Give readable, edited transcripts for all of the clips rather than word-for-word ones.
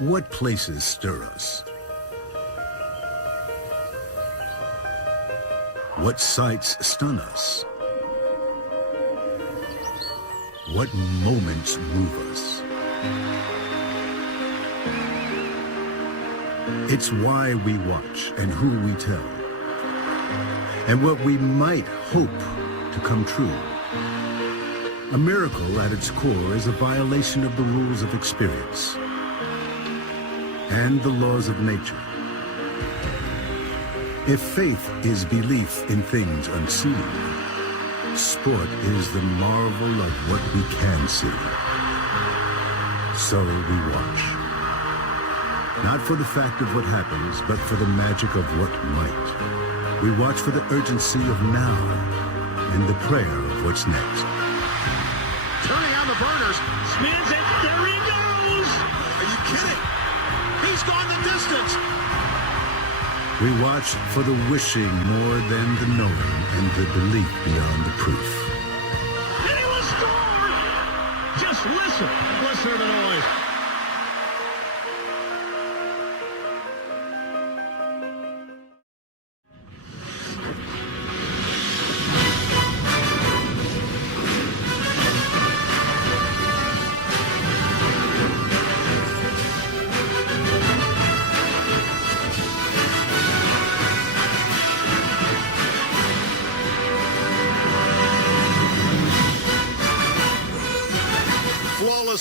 What places stir us? What sights stun us? What moments move us? It's why we watch and who we tell, and what we might hope to come true. A miracle at its core is a violation of the rules of experience and the laws of nature. If faith is belief in things unseen, sport is the marvel of what we can see. So we watch. Not for the fact of what happens, but for the magic of what might. We watch for the urgency of now and the prayer of what's next. Turning on the burners, spins it, there he goes! Are you kidding? He's gone the distance! We watch for the wishing more than the knowing and the belief beyond the proof. And he will score! Just listen to the noise.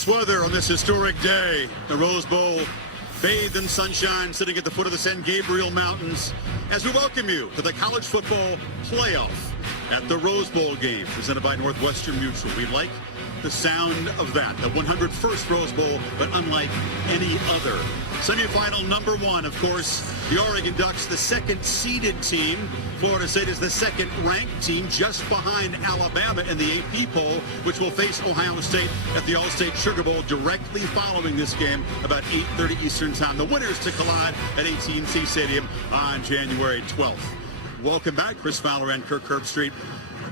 Weather on this historic day. The Rose Bowl, bathed in sunshine, sitting at the foot of the San Gabriel Mountains, as we welcome you to the college football playoff at the Rose Bowl game, presented by Northwestern Mutual. We like the sound of that, the 101st Rose Bowl, but unlike any other. Semifinal number one, of course, the Oregon Ducks, the second-seeded team. Florida State is the second-ranked team, just behind Alabama in the AP poll, which will face Ohio State at the All-State Sugar Bowl directly following this game, about 8:30 Eastern Time. The winners to collide at AT&T Stadium on January 12th. Welcome back, Chris Fowler and Kirk Herbstreit.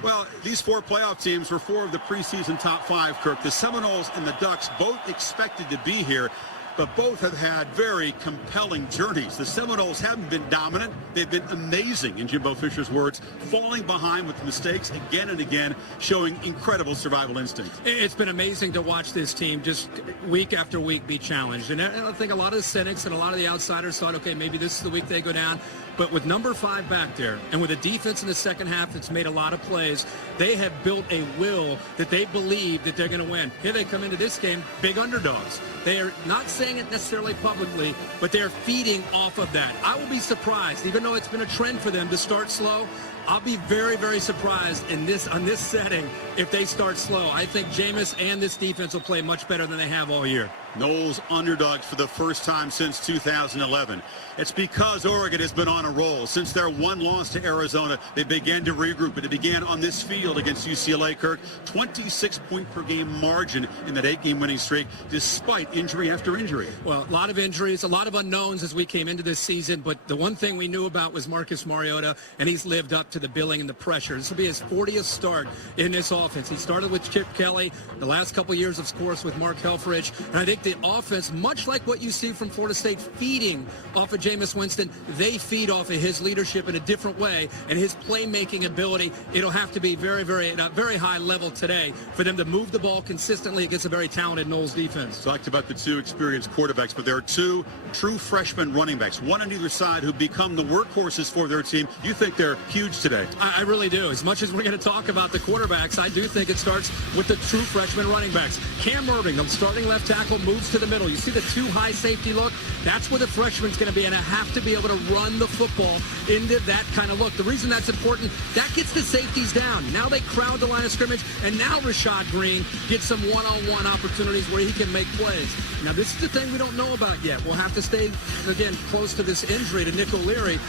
Well, these four playoff teams were four of the preseason top five, Kirk. The Seminoles and the Ducks both expected to be here, but both have had very compelling journeys. The Seminoles haven't been dominant. They've been amazing, in Jimbo Fisher's words, falling behind with mistakes again and again, showing incredible survival instincts. It's been amazing to watch this team just week after week be challenged. And I think a lot of the cynics and a lot of the outsiders thought, okay, maybe this is the week they go down. But with number 5 back there, and with a defense in the second half that's made a lot of plays, they have built a will that they believe that they're going to win. Here they come into this game, big underdogs. They are not saying it necessarily publicly, but they're feeding off of that. I will be surprised, even though it's been a trend for them to start slow. I'll be very, very surprised on this setting if they start slow. I think Jameis and this defense will play much better than they have all year. Noles underdogs for the first time since 2011. It's because Oregon has been on a roll. Since their one loss to Arizona, they began to regroup, and it began on this field against UCLA, Kirk. 26-point-per-game margin in that 8-game winning streak, despite injury after injury. Well, a lot of injuries, a lot of unknowns as we came into this season, but the one thing we knew about was Marcus Mariota, and he's lived up to the billing and the pressure. This will be his 40th start in this offense. He started with Chip Kelly, the last couple years, of course, with Mark Helfrich, and I think the offense, much like what you see from Florida State, feeding off of Jameis Winston, they feed off of his leadership in a different way and his playmaking ability. It'll have to be very, very at a very high level today for them to move the ball consistently against a very talented Noles defense. Talked about the two experienced quarterbacks, but there are two true freshman running backs, one on either side, who become the workhorses for their team. You think they're huge today? I really do. As much as we're going to talk about the quarterbacks, I do think it starts with the true freshman running backs. Cam Irving, the starting left tackle, moves to the middle. You see the too high safety look? That's where the freshman's going to be, and I have to be able to run the football into that kind of look. The reason that's important, that gets the safeties down. Now they crowd the line of scrimmage, and now Rashad Green gets some one-on-one opportunities where he can make plays. Now, this is the thing we don't know about yet. We'll have to stay, again, close to this injury to Nick O'Leary.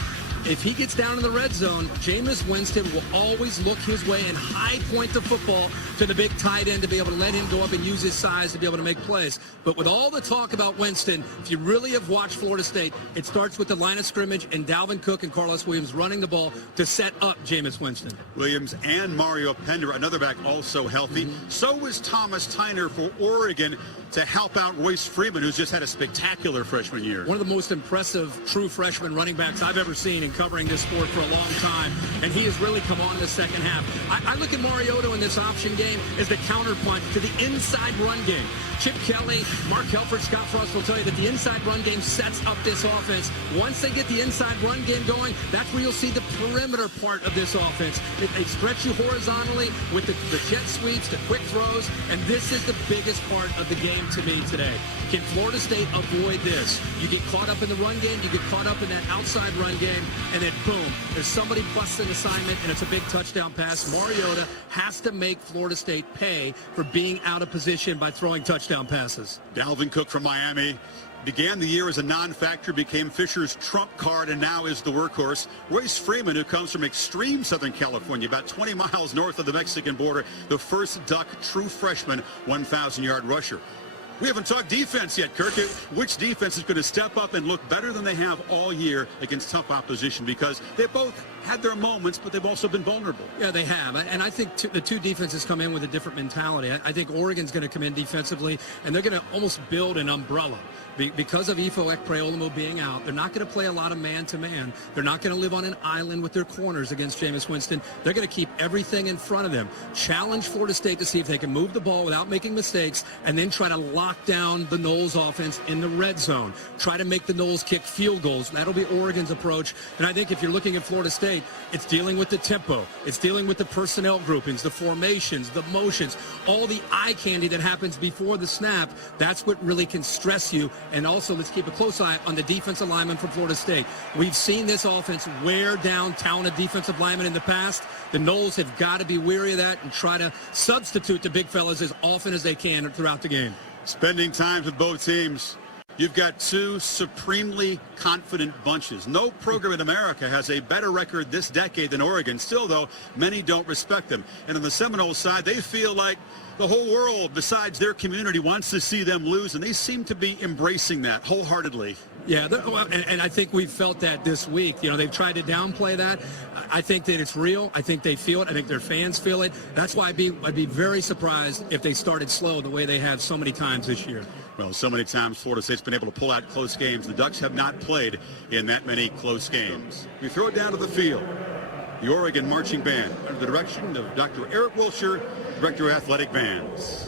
if he gets down in the red zone, Jameis Winston will always look his way and high point the football to the big tight end to be able to let him go up and use his size to be able to make plays. But with all the talk about Winston, if you really have watched Florida State, it starts with the line of scrimmage and Dalvin Cook and Carlos Williams running the ball to set up Jameis Winston. Williams and Mario Pender, another back, also healthy. So was Thomas Tyner for Oregon to help out Royce Freeman, who's just had a spectacular freshman year. One of the most impressive true freshman running backs I've ever seen in covering this sport for a long time, and he has really come on in the second half. I look at Mariota in this option game as the counterpunch to the inside run game. Chip Kelly, Mark Helford, Scott Frost will tell you that the inside run game sets up this offense. Once they get the inside run game going, that's where you'll see the perimeter part of this offense. They stretch you horizontally with the jet sweeps, the quick throws, and this is the biggest part of the game to me today. Can Florida State avoid this? You get caught up in the run game, you get caught up in that outside run game, and then boom, there's somebody busts an assignment, and it's a big touchdown pass. Mariota has to make Florida State pay for being out of position by throwing touchdown passes. Dalvin Cook from Miami began the year as a non-factor, became Fisher's trump card, and now is the workhorse. Royce Freeman, who comes from extreme Southern California, about 20 miles north of the Mexican border, the first Duck true freshman 1,000-yard rusher. We haven't talked defense yet, Kirk. Which defense is going to step up and look better than they have all year against tough opposition? Because they both had their moments, but they've also been vulnerable. Yeah, they have. And I think the two defenses come in with a different mentality. I think Oregon's going to come in defensively, and they're going to almost build an umbrella. Because of Ifo Ekpreolamo being out, they're not going to play a lot of man-to-man. They're not going to live on an island with their corners against Jameis Winston. They're going to keep everything in front of them. Challenge Florida State to see if they can move the ball without making mistakes, and then try to lock down the Noles offense in the red zone. Try to make the Noles kick field goals. That'll be Oregon's approach. And I think if you're looking at Florida State, it's dealing with the tempo. It's dealing with the personnel groupings, the formations, the motions, all the eye candy that happens before the snap. That's what really can stress you. And also, let's keep a close eye on the defensive lineman from Florida State. We've seen this offense wear down talented defensive linemen in the past. The Noles have got to be weary of that and try to substitute the big fellas as often as they can throughout the game. Spending time with both teams. You've got two supremely confident bunches. No program in America has a better record this decade than Oregon. Still, though, many don't respect them. And on the Seminoles side, they feel like the whole world, besides their community, wants to see them lose, and they seem to be embracing that wholeheartedly. Yeah, and I think we've felt that this week. You know, they've tried to downplay that. I think that it's real. I think they feel it. I think their fans feel it. That's why I'd be very surprised if they started slow the way they have so many times this year. Well, so many times Florida State's been able to pull out close games. The Ducks have not played in that many close games. We throw it down to the field. The Oregon Marching Band, under the direction of Dr. Eric Wilshire, Director of Athletic Bands.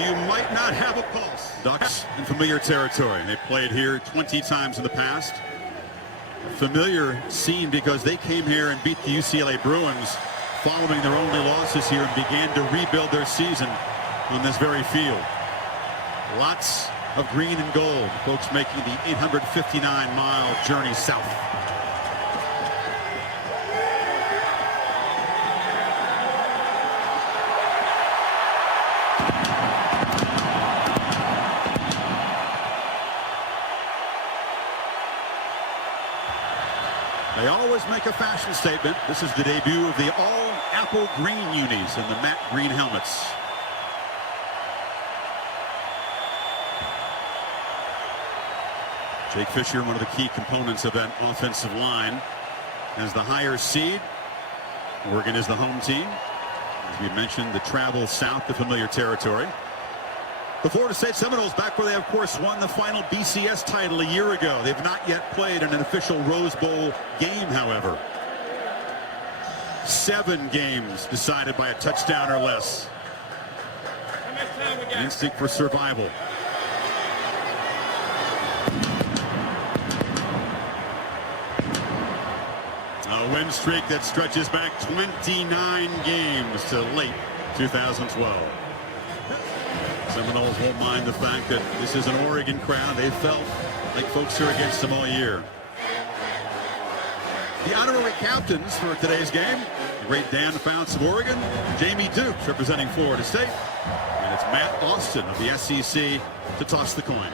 you might not have a pulse. Ducks in familiar territory. They played here 20 times in the past. A familiar scene because they came here and beat the UCLA Bruins following their only losses here and began to rebuild their season on this very field. Lots of green and gold. Folks making the 859-mile journey south. They always make a fashion statement. This is the debut of the all-apple green unis and the matte green helmets. Jake Fisher, one of the key components of that offensive line, as the higher seed. Oregon is the home team. As we mentioned, the travel south to familiar territory. The Florida State Seminoles back where they, of course, won the final BCS title a year ago. They've not yet played in an official Rose Bowl game, however. 7 games decided by a touchdown or less. Instinct for survival. A win streak that stretches back 29 games to late 2012. Seminoles won't mind the fact that this is an Oregon crowd. They felt like folks are against them all year. The honorary captains for today's game, the great Dan Fouts of Oregon, Jamie Dukes representing Florida State, and it's Matt Austin of the SEC to toss the coin.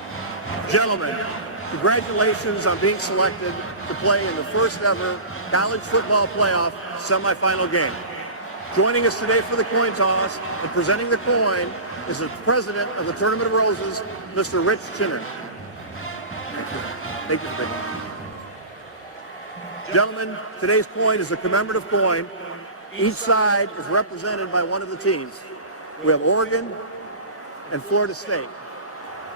Gentlemen, congratulations on being selected to play in the first ever college football playoff semifinal game. Joining us today for the coin toss and presenting the coin is the president of the Tournament of Roses, Mr. Rich Chinner. Thank you for being here. Gentlemen, today's coin is a commemorative coin. Each side is represented by one of the teams. We have Oregon and Florida State.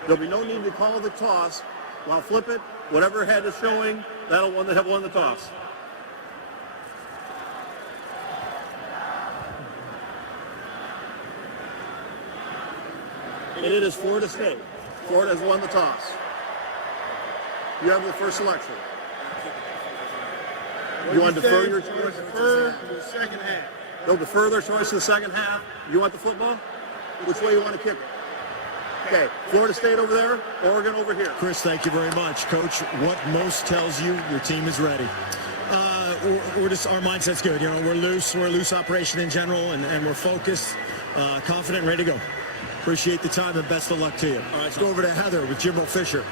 There'll be no need to call the toss. I'll flip it. Whatever head is showing, that'll have won the toss. And it is Florida State. Florida has won the toss. You have the first selection. You want to defer your choice? Defer the second half. They'll defer their choice to the second half. You want the football? Which way you want to kick it? Okay, Florida State over there, Oregon over here. Chris, thank you very much. Coach, what most tells you your team is ready? We're just, our mindset's good. You know, we're a loose operation in general, and we're focused, confident, and ready to go. Appreciate the time and best of luck to you. All right, let's go over to Heather with Jimbo Fisher.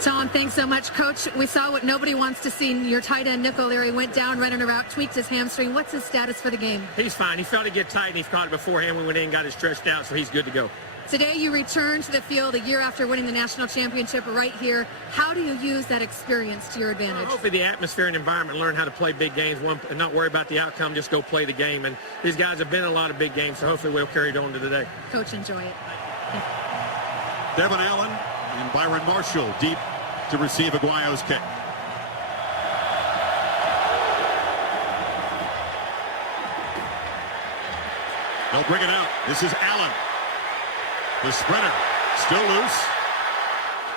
Tom, thanks so much. Coach, we saw what nobody wants to see. Your tight end, Nick O'Leary, went down running a route, tweaked his hamstring. What's his status for the game? He's fine. He felt it get tight, and he caught it beforehand. We went in and got it stretched out, so he's good to go. Today you return to the field a year after winning the national championship right here. How do you use that experience to your advantage? Hopefully the atmosphere and environment, learn how to play big games, and not worry about the outcome, just go play the game. And these guys have been in a lot of big games, so hopefully we'll carry it on to today. Coach, enjoy it. Devin Allen and Byron Marshall deep to receive Aguayo's kick. They'll bring it out. This is Allen. The sprinter still loose.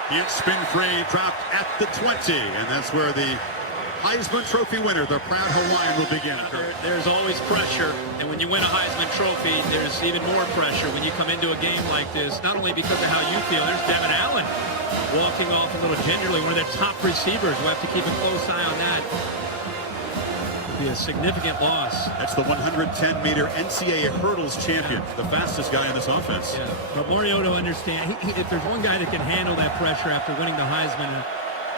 Can't spin free, dropped at the 20. And that's where the Heisman Trophy winner, the proud Hawaiian, will begin. There's always pressure, and when you win a Heisman Trophy, there's even more pressure when you come into a game like this, not only because of how you feel. There's Devin Allen walking off a little gingerly, one of their top receivers. We'll have to keep a close eye on that. It'll be a significant loss. That's the 110-meter NCAA hurdles champion, the fastest guy in this offense. Yeah, but Mariota understands, if there's one guy that can handle that pressure after winning the Heisman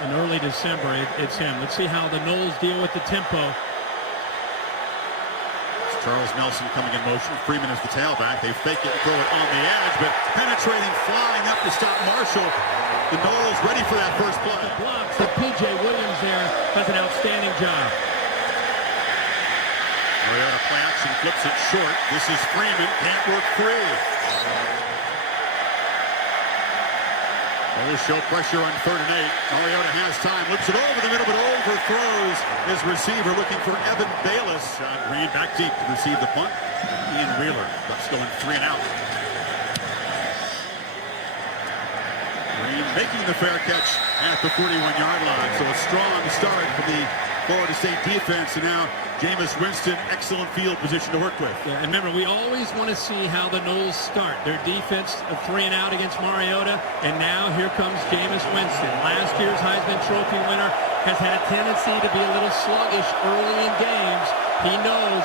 in early December, it's him. Let's see how the Noles deal with the tempo. It's Charles Nelson coming in motion. Freeman is the tailback. They fake it and throw it on the edge, but penetrating, flying up to stop Marshall. The Noles ready for that first play. The blocks, but P.J. Williams there does an outstanding job. Mariota play action, flips it short. This is Freeman, can't work free. They'll show pressure on 3rd and 8. Mariota has time, looks it over the middle, but overthrows his receiver, looking for Evan Bayless. Green back deep to receive the punt. Ian Wheeler, Bucks going 3 and out. making the fair catch at the 41-yard line. So a strong start for the Florida State defense, and now Jameis Winston, excellent field position to work with. Yeah, and remember, we always want to see how the Noles start. Their defense of 3 and out against Mariota, and now here comes Jameis Winston. Last year's Heisman Trophy winner has had a tendency to be a little sluggish early in games. He knows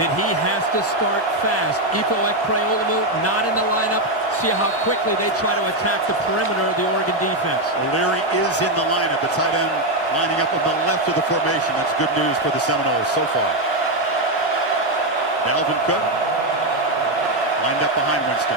that he has to start fast. Ifo Ekpreolumu not in the lineup. See how quickly they try to attack the perimeter of the Oregon defense. O'Leary is in the lineup. The tight end lining up on the left of the formation. That's good news for the Seminoles so far. Dalvin Cook lined up behind Winston.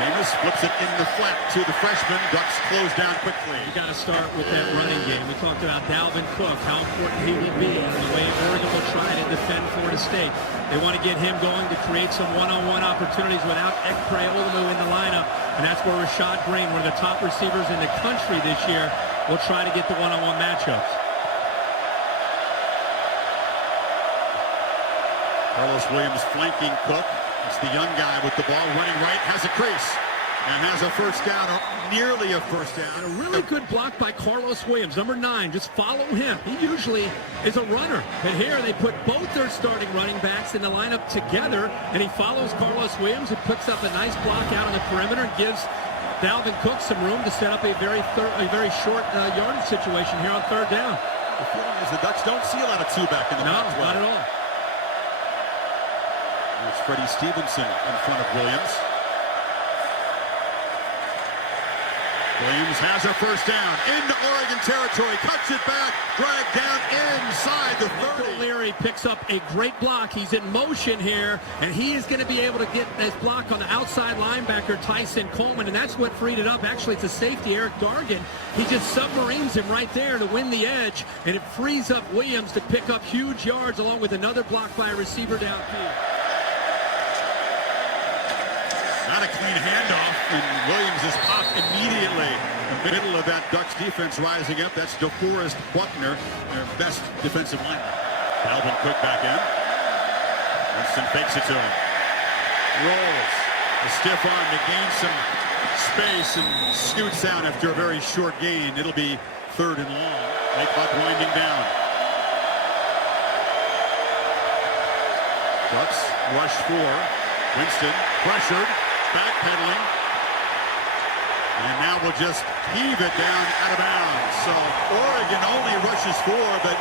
Jameis flips it in the flat to the freshman. Ducks close down quickly. You got to start with that running game. We talked about Dalvin Cook, how important he will be, and the way Oregon will try to defend Florida State. They want to get him going to create some one-on-one opportunities without Ekpreolumu in the lineup, and that's where Rashad Green, one of the top receivers in the country this year, will try to get the one-on-one matchups. Carlos Williams flanking Cook. It's the young guy with the ball running right, has a crease, and has a first down, or nearly a first down. And a really good block by Carlos Williams, number 9. Just follow him. He usually is a runner. But here they put both their starting running backs in the lineup together, and he follows Carlos Williams, who puts up a nice block out on the perimeter and gives Dalvin Cook some room to set up a very short yardage situation here on 3rd down. The feeling is the Ducks don't see a lot of two-back in the No, Pac-12. not at all. It's Freddie Stevenson in front of Williams. Williams has a first down into Oregon territory, cuts it back, dragged down inside the 30. O'Leary picks up a great block. He's in motion here, and he is going to be able to get this block on the outside linebacker, Tyson Coleman, and that's what freed it up. Actually, it's a safety, Eric Dargan. He just submarines him right there to win the edge, and it frees up Williams to pick up huge yards along with another block by a receiver downfield. Not a clean handoff, and Williams is popped immediately. The middle of that Ducks defense rising up. That's DeForest Buckner, their best defensive lineman. Dalvin Cook back in. Winston fakes it to him. Rolls. A stiff arm to gain some space and scoots out after a very short gain. It'll be 3rd and long. Late clock winding down. Ducks rush 4. Winston pressured. Backpedaling, and now we'll just heave it down out of bounds. So Oregon only rushes 4, but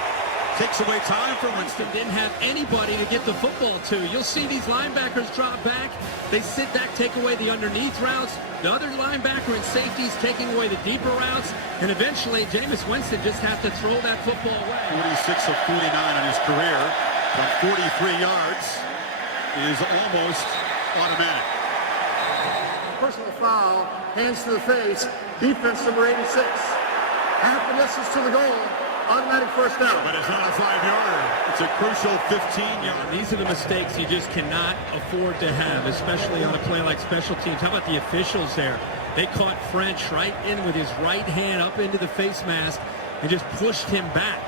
takes away time for Winston. Didn't have anybody to get the football to. You'll see these linebackers drop back. They sit back, take away the underneath routes. The other linebacker and safeties taking away the deeper routes, and eventually Jameis Winston just has to throw that football away. 46 of 49 in his career from 43 yards is almost automatic. Personal foul, hands to the face, defense number 86. Half the distance to the goal, automatic first down. But it's not a 5-yarder. It's a crucial 15-yard. These are the mistakes you just cannot afford to have, especially on a play like special teams. How about the officials there? They caught French right in with his right hand up into the face mask and just pushed him back.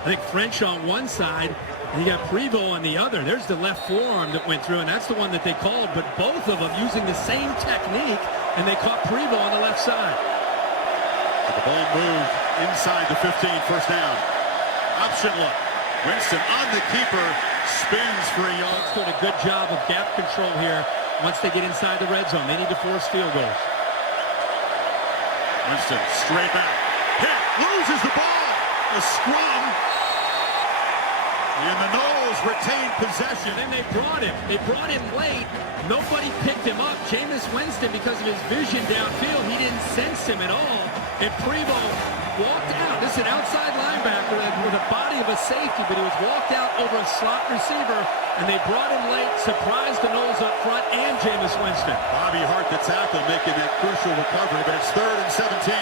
I think French on one side, and you got Prevost on the other. There's the left forearm that went through, and that's the one that they called, but both of them using the same technique, and they caught Prevost on the left side. The ball moved inside the 15, first down. Option look. Winston on the keeper, spins for a yard. Doing a good job of gap control here once they get inside the red zone. They need to force field goals. Winston straight back. Hit, loses the ball. A scrum. And the Noles retain possession. And then they brought him. They brought him late. Nobody picked him up. Jameis Winston, because of his vision downfield, he didn't sense him at all. And Prevost walked out. This is an outside linebacker with a body of a safety, but he was walked out over a slot receiver, and they brought him late, surprised the Noles up front and Jameis Winston. Bobby Hart, the tackle, making that crucial recovery, but it's 3rd and 17.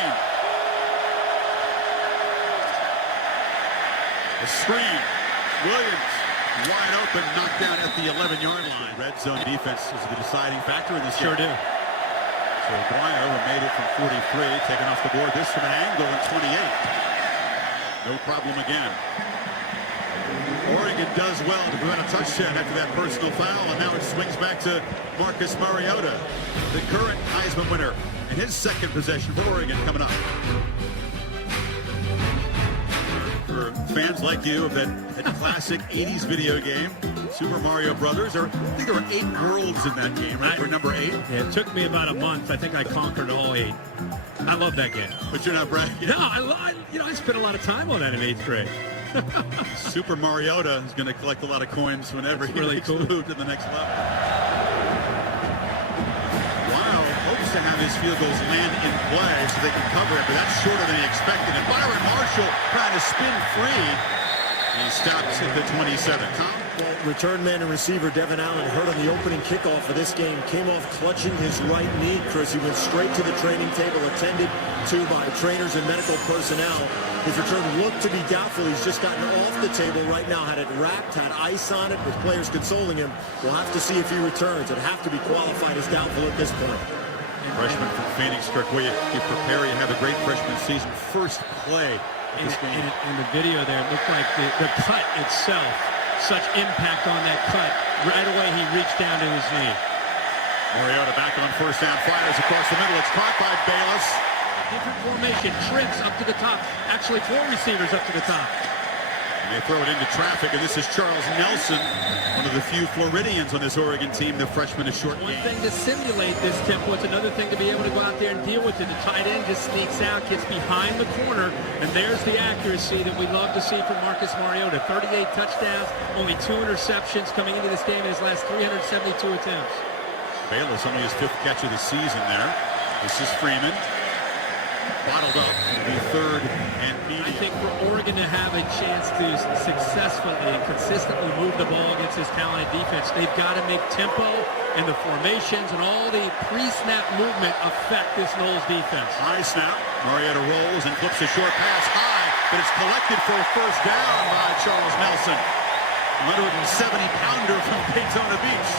A screen. Williams, wide open, knocked down at the 11-yard line. Red zone defense is the deciding factor in this game. Sure do. So Dwyer made it from 43, taken off the board. This from an angle in 28. No problem again. Oregon does well to prevent a touchdown after that personal foul, and now it swings back to Marcus Mariota, the current Heisman winner, and his second possession for Oregon coming up. For fans like you of that classic 80s video game, Super Mario Brothers, I think there were 8 worlds in that game, right? For number 8? Yeah, it took me about a month. I think I conquered all 8. I love that game. But you're not bragging. No, I spent a lot of time on that in 8th grade. Super Mariota is going to collect a lot of coins whenever he makes the move to the next level. Wild hopes to have his field goals land in play so they can cover it, but that's shorter than he expected. And Byron Marshall trying to spin free. He stops at the 27. Tom? Well, return man and receiver Devin Allen, hurt on the opening kickoff of this game, came off clutching his right knee, Chris. He went straight to the training table, attended to by trainers and medical personnel. His return looked to be doubtful. He's just gotten off the table right now, had it wrapped, had ice on it, with players consoling him. We'll have to see if he returns. It'd have to be qualified as doubtful at this point. Freshman from Phoenix, Kirk, where you prepare, you have a great freshman season. First play of this game. In the video there, it looked like the cut itself, such impact on that cut. Right away, he reached down to his knee. Mariota back on first down, fires across the middle. It's caught by Bayless. Different formation, trips up to the top. Actually, 4 receivers up to the top. And they throw it into traffic, and this is Charles Nelson, one of the few Floridians on this Oregon team. The freshman is short One game. thing to simulate this tempo. It's another thing to be able to go out there and deal with it. The tight end just sneaks out, gets behind the corner, and there's the accuracy that we love to see from Marcus Mariota. 38 touchdowns, only 2 interceptions coming into this game in his last 372 attempts. Bayless only his 5th catch of the season there. This is Freeman. Bottled up to be 3rd and medium. I think for Oregon to have a chance to successfully and consistently move the ball against this talented defense, they've got to make tempo and the formations and all the pre-snap movement affect this Noles defense. High snap. Mariota rolls and flips a short pass high, but it's collected for a first down by Charles Nelson. 170-pounder from Daytona Beach.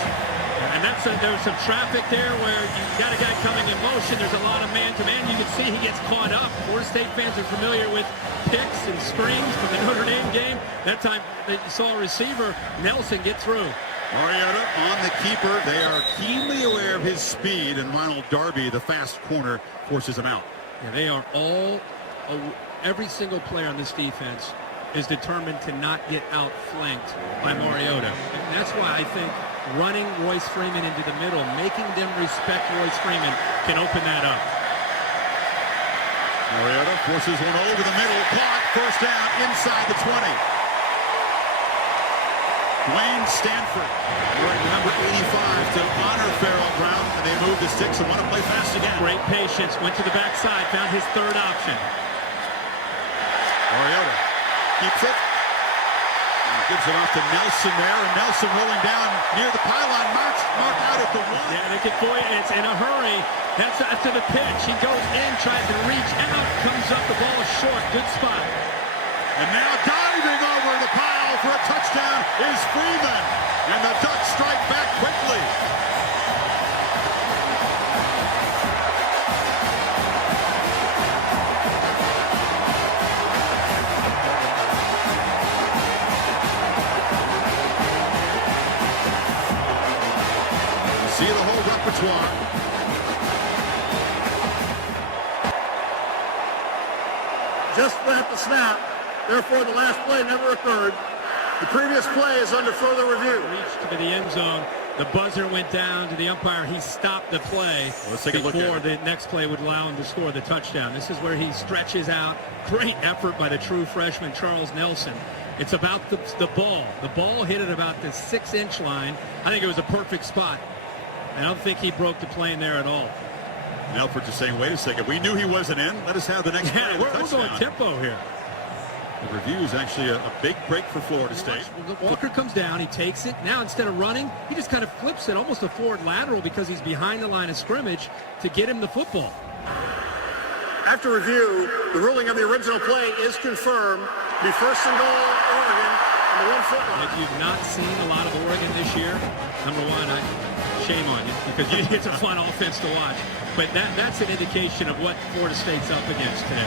And there's some traffic there where you got a guy coming in motion. There's a lot of man-to-man. You can see he gets caught up. Florida State fans are familiar with picks and screens from the Notre Dame game. That time that you saw a receiver, Nelson, get through. Mariota on the keeper. They are keenly aware of his speed, and Ronald Darby, the fast corner, forces him out. Yeah, they are all, every single player on this defense is determined to not get outflanked by Mariota. And that's why I think running Royce Freeman into the middle, making them respect Royce Freeman, can open that up. Mariota forces one over the middle, caught, first down, inside the 20. Dwayne Stanford, wearing number 85 to honor Farrell Brown, and they move the sticks and want to play fast again. Great patience, went to the backside, found his 3rd option. Mariota keeps it. Gives it off to Nelson there, and Nelson rolling down near the pylon, marked out at the 1. Yeah, they can foil it. It's in a hurry. That's after the pitch. He goes in, tries to reach out, comes up, the ball is short. Good spot. And now diving over the pile for a touchdown is Freeman. And the Ducks strike back quickly. See the whole repertoire. Just at the snap. Therefore, the last play never occurred. The previous play is under further review. Reached to the end zone. The buzzer went down to the umpire. He stopped the play before the next play would allow him to score the touchdown. This is where he stretches out. Great effort by the true freshman, Charles Nelson. It's about the ball. The ball hit at about the 6-inch line. I think it was a perfect spot. I don't think he broke the plane there at all. Nelford just saying, wait a second, we knew he wasn't in. Let us have the next play. We're going tempo here. The review is actually a big break for Florida State. Walker comes down, he takes it. Now instead of running, he just kind of flips it, almost a forward lateral because he's behind the line of scrimmage to get him the football. After review, the ruling of the original play is confirmed. Be first and goal, Oregon, on the 1-foot line. If you've not seen a lot of Oregon this year, number one, shame on you because it's a fun offense to watch. But that's an indication of what Florida State's up against today.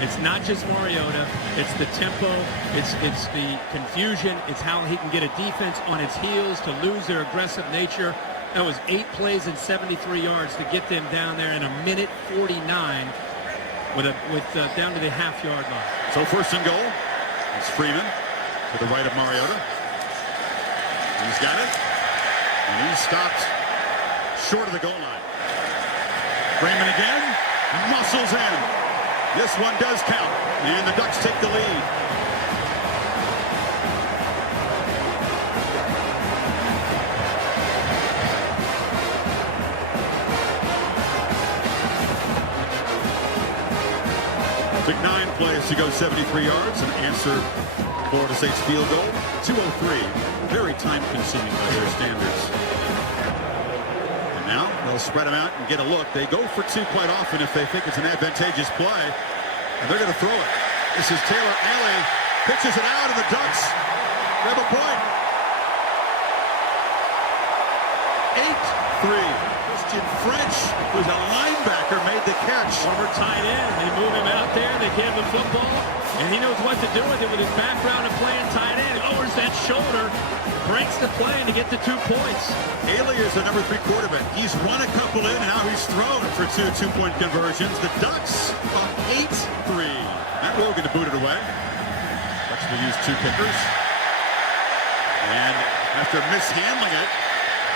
It's not just Mariota. It's the tempo. It's the confusion. It's how he can get a defense on its heels to lose their aggressive nature. That was 8 plays and 73 yards to get them down there in a minute 49 with down to the half-yard line. So first and goal. It's Freeman to the right of Mariota. He's got it. And he's stopped short of the goal line. Freeman again. Muscles in. This one does count. And the Ducks take the lead. Took 9 plays to go 73 yards and answer Florida State's field goal. 2:03. Very time-consuming by their standards. And now they'll spread them out and get a look. They go for 2 quite often if they think it's an advantageous play. And they're going to throw it. This is Taylor Alley. Pitches it out, and the Ducks grab a point. 8-3. Christian French, who's a linebacker, made the catch. Former tight end. They move him out there. They give him the football, and he knows what to do with it with his background of playing tight end. Lowers that shoulder, breaks the play to get the 2 points. Haley is the number 3 quarterback. He's run a couple in, and now he's thrown for 2 two-point conversions. The Ducks up 8-3. Matt Rogan to boot it away. Ducks will use 2 kickers. And after mishandling it,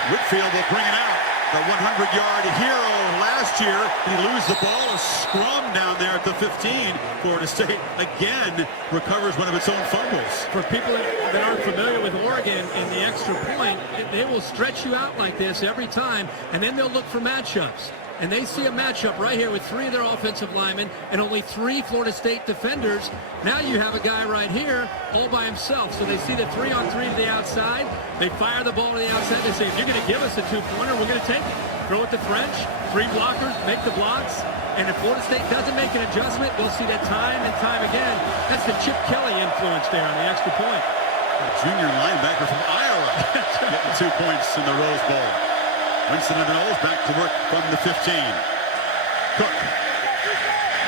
Whitfield will bring it out. The 100-yard hero last year. He loses the ball. A scrum down there at the 15. Florida State again recovers one of its own fumbles. For people that aren't familiar with Oregon in the extra point, they will stretch you out like this every time, and then they'll look for matchups. And they see a matchup right here with 3 of their offensive linemen and only 3 Florida State defenders. Now you have a guy right here all by himself. So they see the 3-on-3 to the outside. They fire the ball to the outside. They say, if you're going to give us a 2-pointer, we're going to take it. Throw it to French. 3 blockers, make the blocks. And if Florida State doesn't make an adjustment, we'll see that time and time again. That's the Chip Kelly influence there on the extra point. A junior linebacker from Iowa getting 2 points in the Rose Bowl. Winston and the Knowles back to work from the 15. Cook.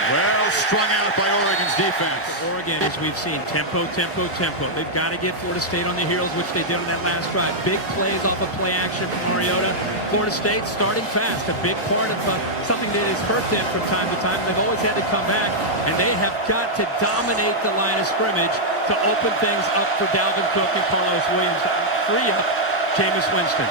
Well strung out by Oregon's defense. Oregon, as we've seen, tempo, tempo, tempo. They've got to get Florida State on the heels, which they did on that last drive. Big plays off of play action from Mariota. Florida State starting fast, a big part of something that has hurt them from time to time. They've always had to come back, and they have got to dominate the line of scrimmage to open things up for Dalvin Cook and Carlos Williams to free up Jameis Winston.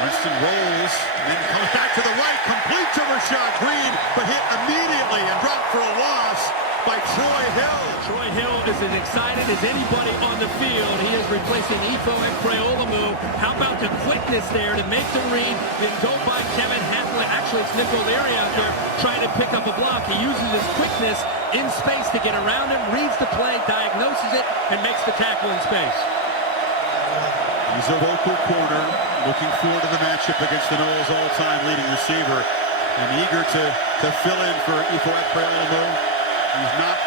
Winston rolls, and then comes back to the right, complete to Rashad Green, but hit immediately and dropped for a loss by Troy Hill. Troy Hill is as excited as anybody on the field. He is replacing Ifo and Preolamu. How about the quickness there to make the read and go by Kevin Hatley. Actually, it's Nick O'Leary out there trying to pick up a block. He uses his quickness in space to get around him, reads the play, diagnoses it, and makes the tackle in space. He's a local corner, looking forward to the matchup against the Knowles' all-time leading receiver, and eager to fill in for Ifo Preolamu. He's not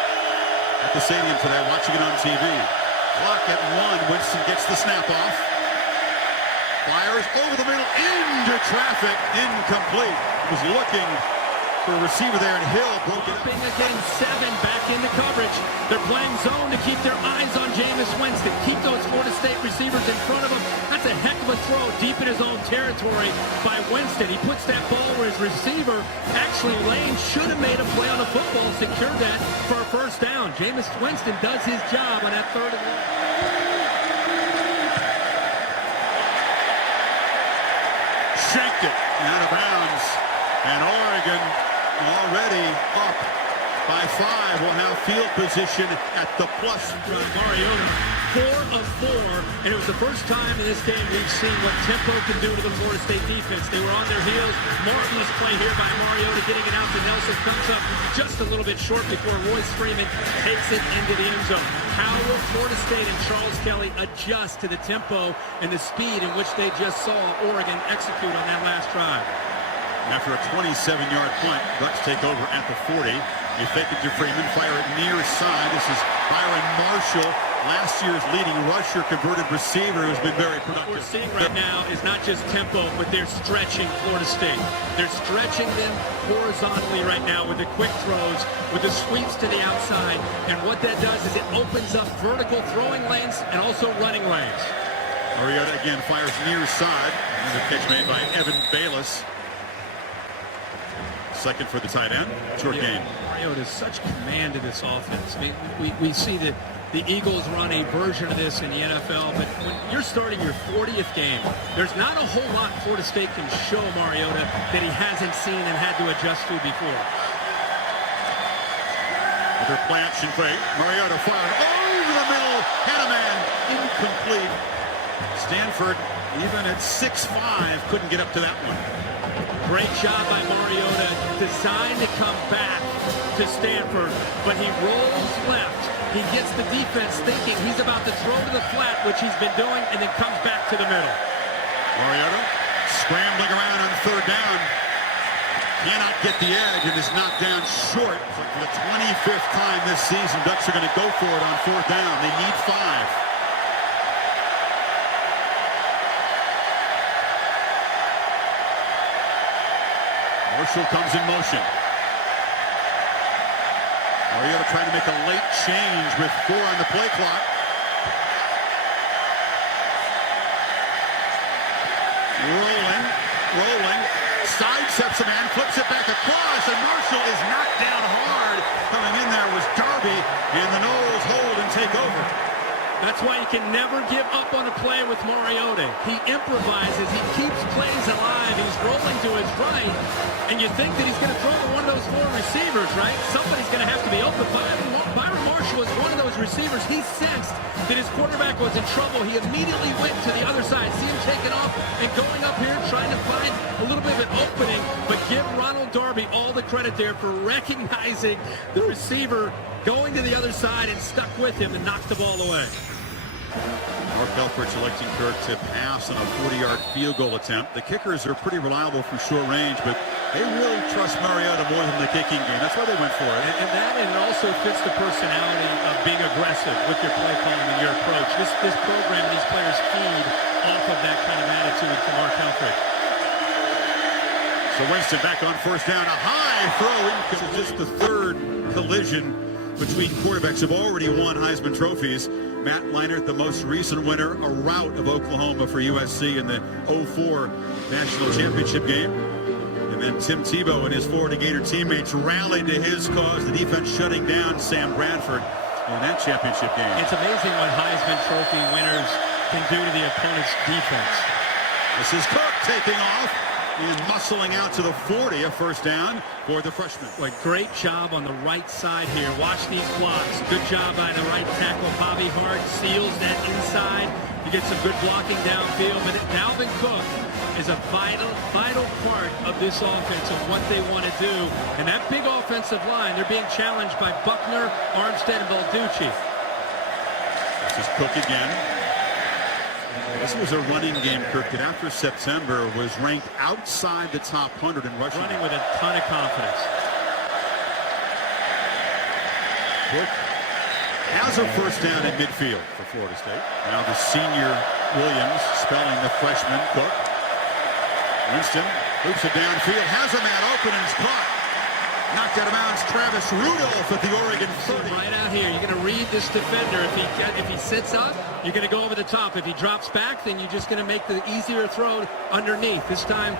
at the stadium today, watching it on TV. Clock at 1. Winston gets the snap off. Fires over the middle into traffic, incomplete. Was looking for a receiver there, and Hill broke it up. Again, 7 back into coverage. They're playing zone to keep their eyes on Jameis Winston. Keep those Florida State receivers in front of him. That's a heck of a throw deep in his own territory by Winston. He puts that ball where his receiver, actually Lane, should have made a play on the football, secured that for a first down. Jameis Winston does his job on that 3rd and 1. Shanked it out of bounds, and Oregon already up by 5 will have field position at the plus. Mariota, 4 of 4, and it was the first time in this game we've seen what tempo can do to the Florida State defense. They were on their heels. Marvelous play here by Mariota, getting it out to Nelson. Comes up just a little bit short before Royce Freeman takes it into the end zone. How will Florida State and Charles Kelly adjust to the tempo and the speed in which they just saw Oregon execute on that last drive? After a 27-yard punt, Ducks take over at the 40. They fake it to Freeman, fire it near side. This is Byron Marshall. last year's leading rusher, converted receiver, who's been very What we're productive. seeing right now is not just tempo, but they're stretching Florida State. They're stretching them horizontally right now with the quick throws, with the sweeps to the outside. And what that does is it opens up vertical throwing lanes and also running lanes. Mariota again fires near side. Another catch made by Evan Bayless. Second for the tight end. Short gain. Mariota has such command of this offense. I mean, we see that the Eagles run a version of this in the NFL, but when you're starting your 40th game, there's not a whole lot Florida State can show Mariota that he hasn't seen and had to adjust to before. Another play action fake. Mariota fired over the middle. Had a man. Incomplete. Stanford, even at 6'5", couldn't get up to that one. Great job by Mariota, designed to come back to Stanford, but he rolls left. He gets the defense thinking he's about to throw to the flat, which he's been doing, and then comes back to the middle. Mariota scrambling around on third down. Cannot get the edge and is knocked down short. For the 25th time this season, Ducks are going to go for it on fourth down. They need 5. Marshall comes in motion. Mariota trying to make a late change with 4 on the play clock. Rolling. Sidesteps a man, flips it back across, and Marshall is knocked down hard. Coming in there was Darby, and the Noles hold and take over. That's why you can never give up on a play with Mariota. He improvises. He keeps plays alive. He's rolling to his right, and you think that he's going to throw to one of those 4 receivers, right? Somebody's going to have to be open. Byron Marshall is one of those receivers. He sensed that his quarterback was in trouble. He immediately went to the other side. See him taking off and going up here, trying to find a little bit of an opening, but give Ronald Darby all the credit there for recognizing the receiver, going to the other side and stuck with him and knocked the ball away. Mark Elford selecting Kirk to pass on a 40-yard field goal attempt. The kickers are pretty reliable from short range, but they really trust Mariota more than the kicking game. That's why they went for it. And it also fits the personality of being aggressive with your play calling and your approach. This program, these players feed off of that kind of attitude to Mark Elford. So Winston back on first down. A high throw in. This is just the third collision between quarterbacks who have already won Heisman trophies. Matt Leinart, the most recent winner, a rout of Oklahoma for USC in the 04 National Championship game. And then Tim Tebow and his Florida Gator teammates rallied to his cause, the defense shutting down Sam Bradford in that championship game. It's amazing what Heisman Trophy winners can do to the opponent's defense. This is Cook taking off and muscling out to the 40, a first down for the freshman. What great job on the right side here. Watch these blocks. Good job by the right tackle. Bobby Hart seals that inside. You get some good blocking downfield, but Dalvin Cook is a vital part of this offense and what they want to do. And that big offensive line, they're being challenged by Buckner, Armstead, and Balducci. This is Cook again. This was a running game, Kirk, that after September was ranked outside the top 100 in rushing. Running with a ton of confidence. Cook has a first down in midfield for Florida State. Now the senior Williams spelling the freshman Cook. Winston hoops it downfield, has a man open and it's caught. Knocked out of bounds, Travis Rudolph at the Oregon 30. Right out here, you're going to read this defender. If he sits up, you're going to go over the top. If he drops back, then you're just going to make the easier throw underneath. This time,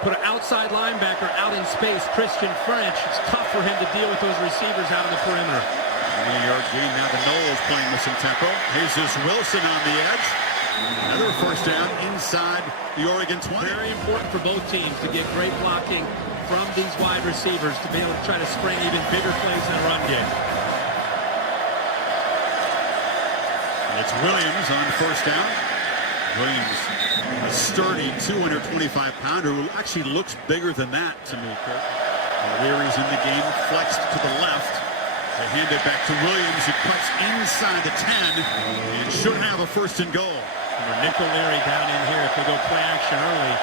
put an outside linebacker out in space, Christian French. It's tough for him to deal with those receivers out on the perimeter. 20-yard gain. Now the Noles playing with some tempo. Jesus Wilson on the edge. Another first down inside the Oregon 20. Very important for both teams to get great blocking from these wide receivers to be able to try to spring even bigger plays in a run game. It's Williams on first down. Williams, a sturdy 225-pounder who actually looks bigger than that to me, Kirk. Leary's in the game, flexed to the left. They hand it back to Williams, who cuts inside the 10 and should have a first and goal. Nick O'Leary down in here. If they go play action early,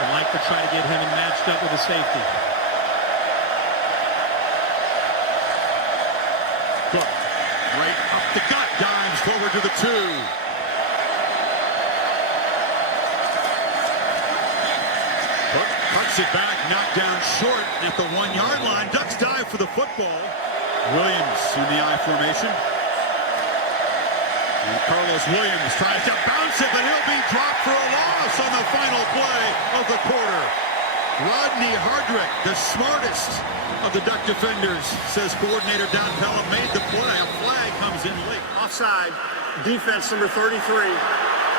I'd like to try to get him matched up with a safety. Cook, right up the gut, dives forward. to the 2. Cuts it back, knocked down short at the 1-yard line. Ducks dive for the football. Williams in the I formation. And Carlos Williams tries to bounce it, but he'll be dropped for a loss on the final play of the quarter. Rodney Hardrick, the smartest of the Duck defenders, says coordinator Don Pella made the play. A flag comes in late. Offside, defense number 33.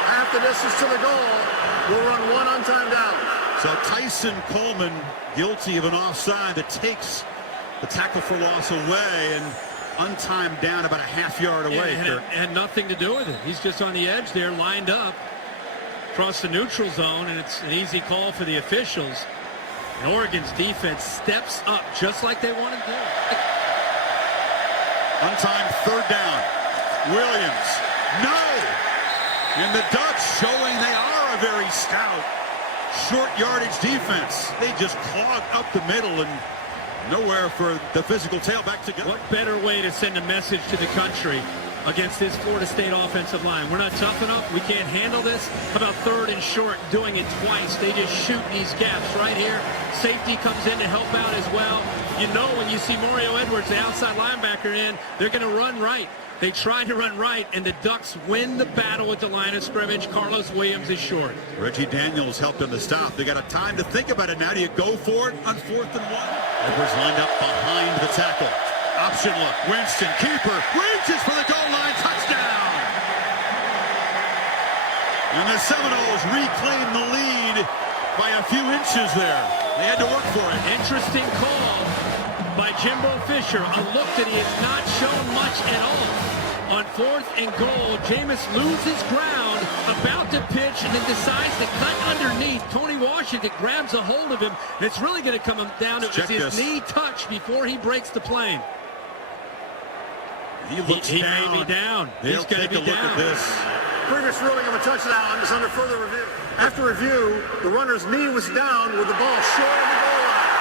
Half the distance to the goal. We'll run 1 on time down. So Tyson Coleman guilty of an offside that takes the tackle for loss away and untimed down about a half-yard away. Yeah, and had nothing to do with it. He's just on the edge there, lined up across the neutral zone, and it's an easy call for the officials. And Oregon's defense steps up just like they want to do. Untimed 3rd down. Williams, no! And the Ducks showing they are a very stout, short yardage defense. They just clog up the middle and nowhere for the physical tailback to go. What better way to send a message to the country against this Florida State offensive line? We're not tough enough. We can't handle this. How about 3rd and short, doing it twice? They just shoot these gaps right here. Safety comes in to help out as well. You know when you see Mario Edwards, the outside linebacker, in, they're going to run right. They try to run right, and the Ducks win the battle at the line of scrimmage. Carlos Williams is short. Reggie Daniels helped them to stop. They got a time to think about it now. Do you go for it on 4th and 1? Edwards lined up behind the tackle. Option look. Winston, keeper, reaches for the goal line. Touchdown! And the Seminoles reclaim the lead by a few inches there. They had to work for it. Interesting call by Jimbo Fisher. A look that he has not shown much at all. On 4th and goal, Jameis loses ground, about to pitch, and then decides to cut underneath. Tony Washington grabs a hold of him, and it's really going to come down to his knee touch before he breaks the plane. He looks he down. May be down. He's going to take a look at this. Previous ruling of a touchdown is under further review. After review, the runner's knee was down with the ball short of the goal line.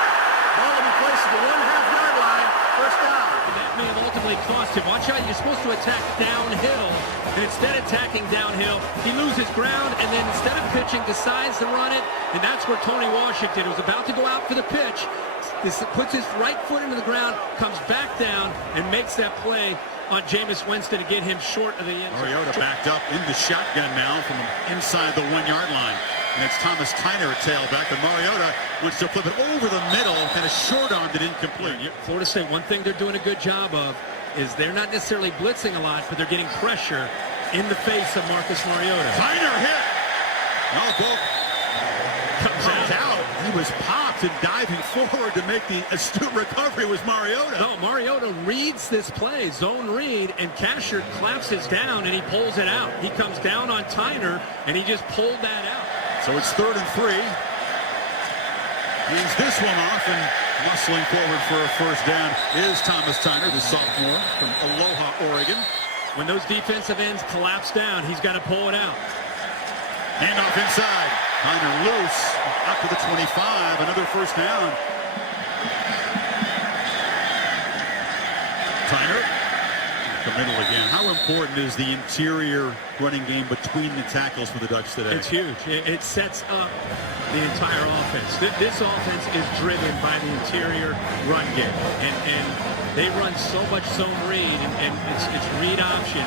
Ball will be placed at the 1.5-yard line. First down. That may have ultimately cost him. Watch out, you're supposed to attack downhill. And instead of attacking downhill, he loses ground, and then instead of pitching, decides to run it. And that's where Tony Washington was about to go out for the pitch. This puts his right foot into the ground, comes back down, and makes that play on Jameis Winston to get him short of the end zone. Mariota backed up in the shotgun now from inside the 1-yard line. And it's Thomas Tyner, a tailback, and Mariota wants to flip it over the middle, and a short-armed it incomplete. Florida State, one thing they're doing a good job of is they're not necessarily blitzing a lot, but they're getting pressure in the face of Marcus Mariota. Tyner hit. No, ball comes out. He was popped and diving forward to make the astute recovery was Mariota. No, Mariota reads this play, zone read, and Casher collapses down, and he pulls it out. He comes down on Tyner, and he just pulled that out. So it's 3rd and 3. Hands this one off, and muscling forward for a first down is Thomas Tyner, the sophomore from Aloha, Oregon. When those defensive ends collapse down, he's got to pull it out. Handoff inside. Tyner loose, up to the 25, another first down. Tyner, the middle again. How important is the interior running game between the tackles for the Ducks today? It's huge. It sets up the entire offense. This offense is driven by the interior run game, and they run so much zone read, and it's read option,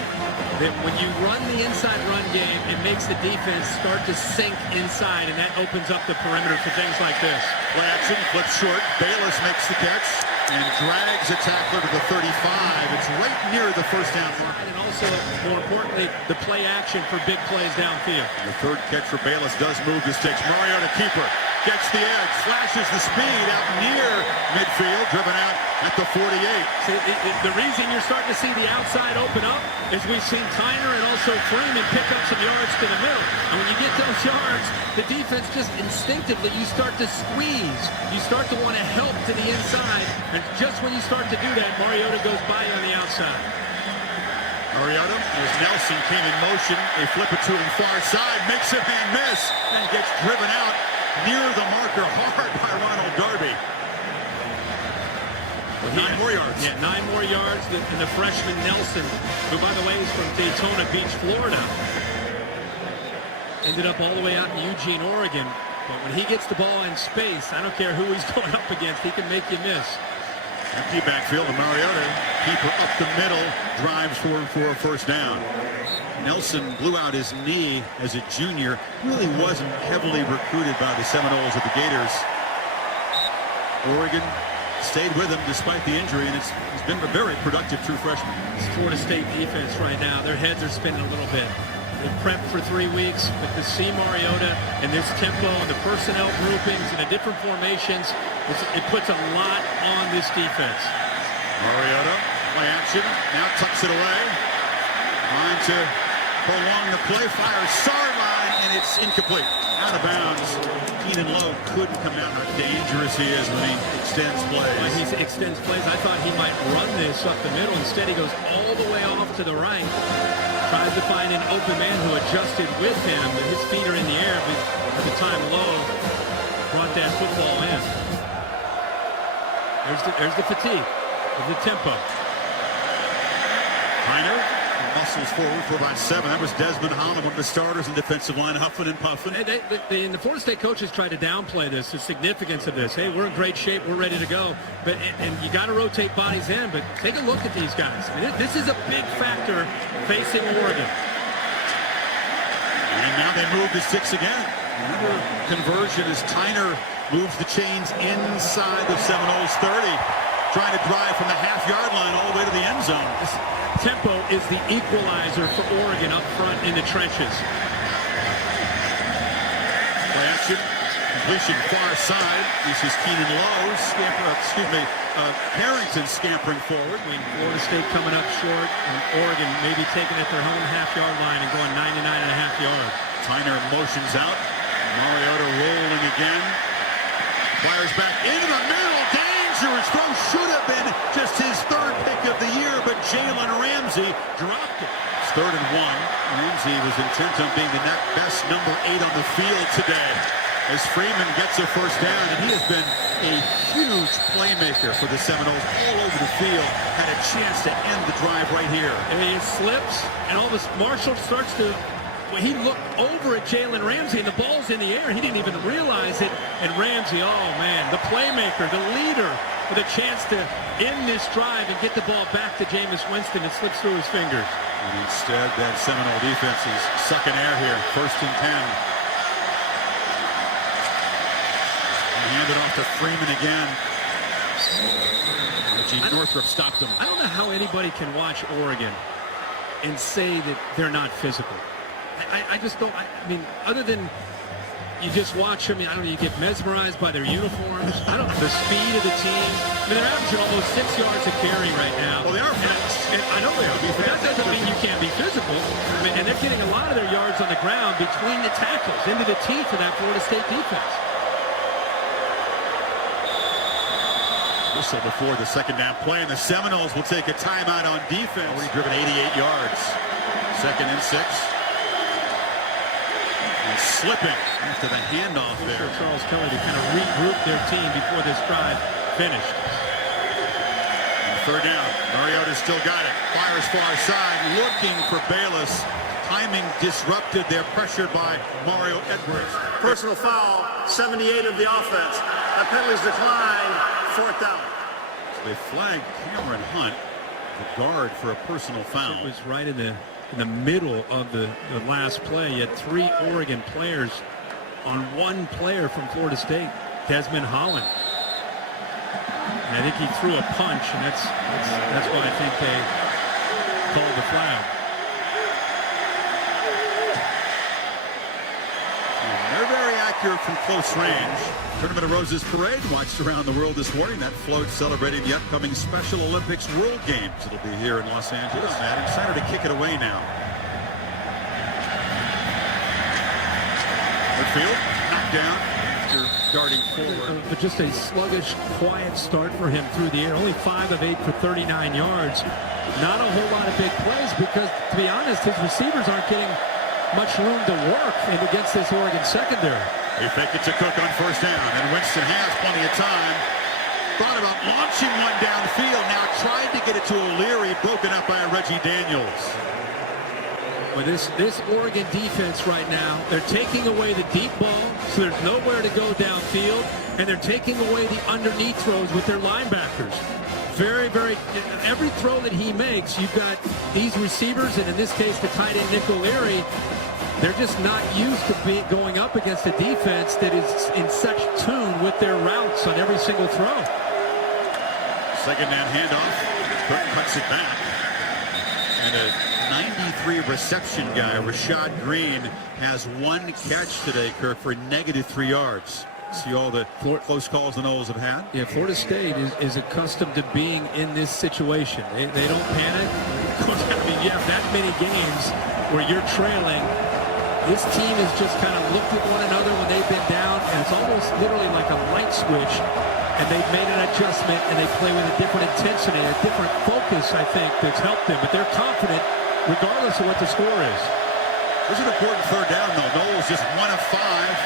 that when you run the inside run game, it makes the defense start to sink inside, and that opens up the perimeter for things like this. Play action, flip short. Bayless makes the catch and drags a tackler to the 35. It's right near the first down mark. And also, more importantly, the play action for big plays downfield. And the 3rd catch for Bayless does move the sticks. Mariota, keeper, gets the edge, flashes the speed out near midfield, driven out at the 48. See, the reason you're starting to see the outside open up is we've seen Tyner and also Freeman pick up some yards to the middle. And when you get those yards, the defense just instinctively, you start to squeeze. You start to want to help to the inside. And just when you start to do that, Mariota goes by on the outside. Mariota, as Nelson came in motion, they flip it to him far side, makes a man miss, and gets driven out near the marker hard by Ronald Darby. 9 more yards. Yeah, 9 more yards. And the freshman Nelson, who, by the way, is from Daytona Beach, Florida, ended up all the way out in Eugene, Oregon. But when he gets the ball in space, I don't care who he's going up against, he can make you miss. Empty backfield to Mariota. Keeper up the middle. Drives for a first down. Nelson blew out his knee as a junior. Really wasn't heavily recruited by the Seminoles of the Gators. Oregon stayed with him despite the injury, and he's been a very productive true freshman. It's Florida State defense right now. Their heads are spinning a little bit. They've prepped for 3 weeks, but to see Mariota and this tempo and the personnel groupings and the different formations, it puts a lot on this defense. Mariota, play action, now tucks it away. Trying to prolong the play, fires sideline, and it's incomplete. Out of bounds. Keenan Lowe couldn't come down. How dangerous he is when he extends plays. When he extends plays, I thought he might run this up the middle. Instead, he goes all the way off to the right. Tries to find an open man who adjusted with him, but his feet are in the air. But at the time, Lowe brought that football in. There's the fatigue of the tempo. Heiner muscles forward for about 7. That was Desmond Holland, one of the starters in defensive line, huffing and puffing. And the Florida State coaches tried to downplay this, the significance of this. Hey, we're in great shape. We're ready to go. But and you got to rotate bodies in. But take a look at these guys. I mean, this is a big factor facing Oregon. And now they move to 6 again. Another conversion as Tyner moves the chains inside the Seminoles 30. Trying to drive from the half-yard line all the way to the end zone. This tempo is the equalizer for Oregon up front in the trenches. Play action, completion far side. This is Keenan Lowe, Harrington scampering forward. I mean, Florida State coming up short, and Oregon maybe taking it their own half-yard line and going 99.5 yards. Tyner motions out. Mariota rolling again. Fires back into the middle. Dangerous throw. Should have been just his 3rd pick of the year, but Jalen Ramsey dropped it. It's 3rd and 1. Ramsey was intent on being the best number 8 on the field today as Freeman gets a first down, and he has been a huge playmaker for the Seminoles all over the field. Had a chance to end the drive right here. And he slips, and all of a sudden Marshall starts to... He looked over at Jalen Ramsey, and the ball's in the air. He didn't even realize it. And Ramsey, oh, man, the playmaker, the leader, with a chance to end this drive and get the ball back to Jameis Winston. It slips through his fingers. And instead, that Seminole defense is sucking air here. 1st and 10. And handed off to Freeman again. Reggie Northrup stopped him. I don't know how anybody can watch Oregon and say that they're not physical. I just don't. I mean, other than you just watch them, I don't know, you get mesmerized by their uniforms. I don't know, the speed of the team. I mean, they're averaging almost 6 yards a carry right now. Well, they are fast. I know they are, but that doesn't mean you can't be physical. I mean, and they're getting a lot of their yards on the ground between the tackles, into the teeth of that Florida State defense. Whistle before the 2nd down play, and the Seminoles will take a timeout on defense. Already driven 88 yards. 2nd and 6. And slipping after the handoff there. Sure, Charles Kelly to kind of regroup their team before this drive finished. And 3rd down. Mariota still got it. Fires far side, looking for Bayless. Timing disrupted. They're pressured by Mario Edwards. Personal foul, 78 of the offense. That penalty's declined. 4th down. They flagged Cameron Hunt, the guard, for a personal foul. It was right in the middle of the last play. You had 3 Oregon players on 1 player from Florida State, Desmond Holland. And I think he threw a punch, and that's why I think they called the flag. They're very accurate from close range. Tournament of Roses Parade watched around the world this morning. That float celebrating the upcoming Special Olympics World Games. It'll be here in Los Angeles. Matt, excited to kick it away now. Midfield, knocked down after darting forward. But just a sluggish, quiet start for him through the air. Only 5 of 8 for 39 yards. Not a whole lot of big plays because, to be honest, his receivers aren't getting much room to work against this Oregon secondary. They fake it to Cook on 1st down, and Winston has plenty of time. Thought about launching one downfield. Now tried to get it to O'Leary. Broken up by Reggie Daniels. With this Oregon defense right now, they're taking away the deep ball, so there's nowhere to go downfield, and they're taking away the underneath throws with their linebackers. Every throw that he makes, you've got these receivers, and in this case, the tight end Nick O'Leary. They're just not used to going up against a defense that is in such tune with their routes on every single throw. Second down handoff. Cook cuts it back. And a 93 reception guy, Rashad Green, has one catch today, Kirk, for -3 yards. See all the close calls the Noles have had? Yeah, Florida State is accustomed to being in this situation. They don't panic. I mean, you have that many games where you're trailing. This team has just kind of looked at one another when they've been down, and it's almost literally like a light switch, and they've made an adjustment, and they play with a different intensity, a different focus, I think, that's helped them. But they're confident regardless of what the score is. This is an important third down, though. Noles just 1 of 5.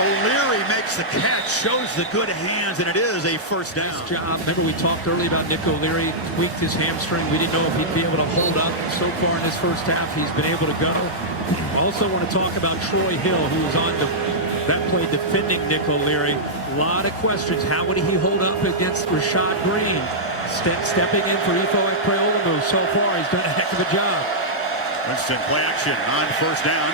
O'Leary makes the catch, shows the good hands, and it is a first down. Job. Remember, we talked earlier about Nick O'Leary tweaked his hamstring. We didn't know if he'd be able to hold up. So far in this first half, he's been able to go. Also want to talk about Troy Hill, who was on that play defending Nick O'Leary. A lot of questions. How would he hold up against Rashad Green? Stepping in for Ifo Ekpeolumu. So far, he's done a heck of a job. Winston, play action on first down.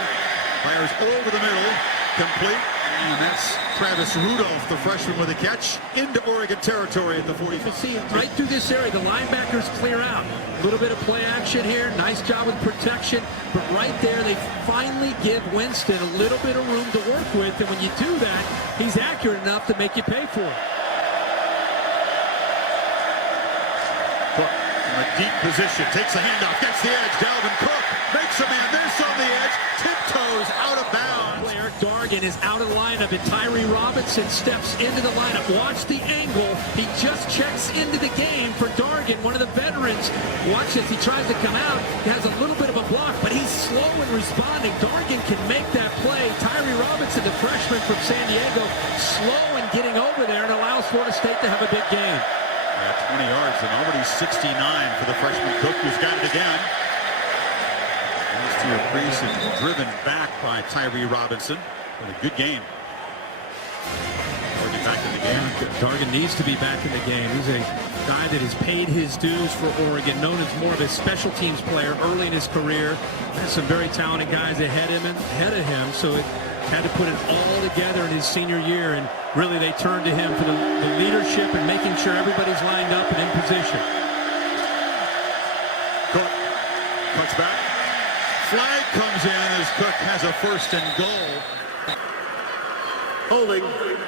Fires over the middle. Complete. And that's Travis Rudolph, the freshman, with a catch into Oregon territory at the 40. You see right through this area, the linebackers clear out. A little bit of play action here. Nice job with protection. But right there, they finally give Winston a little bit of room to work with. And when you do that, he's accurate enough to make you pay for it. Cook in a deep position. Takes the handoff. Gets the edge. Dalvin Cook makes a man miss on the edge. Tiptoes out of bounds. Dargan is out of the lineup, and Tyree Robinson steps into the lineup. Watch the angle. He just checks into the game for Dargan, one of the veterans. Watch this. He tries to come out. He has a little bit of a block, but he's slow in responding. Dargan can make that play. Tyree Robinson, the freshman from San Diego, slow in getting over there and allows Florida State to have a big game. 20 yards and already 69 for the freshman Cook, who's got it again. To a crease and driven back by Tyree Robinson. What a good game. Dargan back in the game. Dargan needs to be back in the game. He's a guy that has paid his dues for Oregon, known as more of a special teams player early in his career. There's some very talented guys ahead of him, so it had to put it all together in his senior year, and really they turned to him for the leadership and making sure everybody's lined up and in position. Cook cuts back. Flag comes in as Cook has a first and goal. Holding,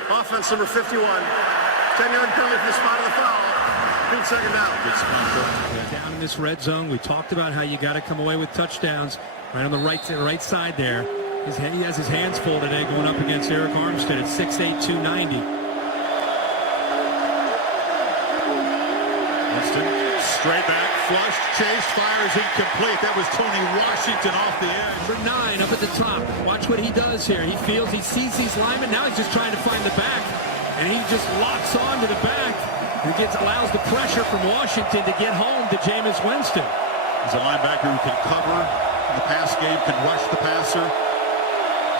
offense number 51. 10-yard penalty for the spot of the foul. Good second down. Good spot. Down in this red zone, we talked about how you got to come away with touchdowns. Right on the right side there. He has his hands full today going up against Eric Armstead at 6'8", 290. Winston. Straight back, flushed, chased, fires incomplete. That was Tony Washington off the edge. Number 9 up at the top. Watch what he does here. He sees these linemen. Now he's just trying to find the back. And he just locks on to the back. And allows the pressure from Washington to get home to Jameis Winston. He's a linebacker who can cover in the pass game, can rush the passer.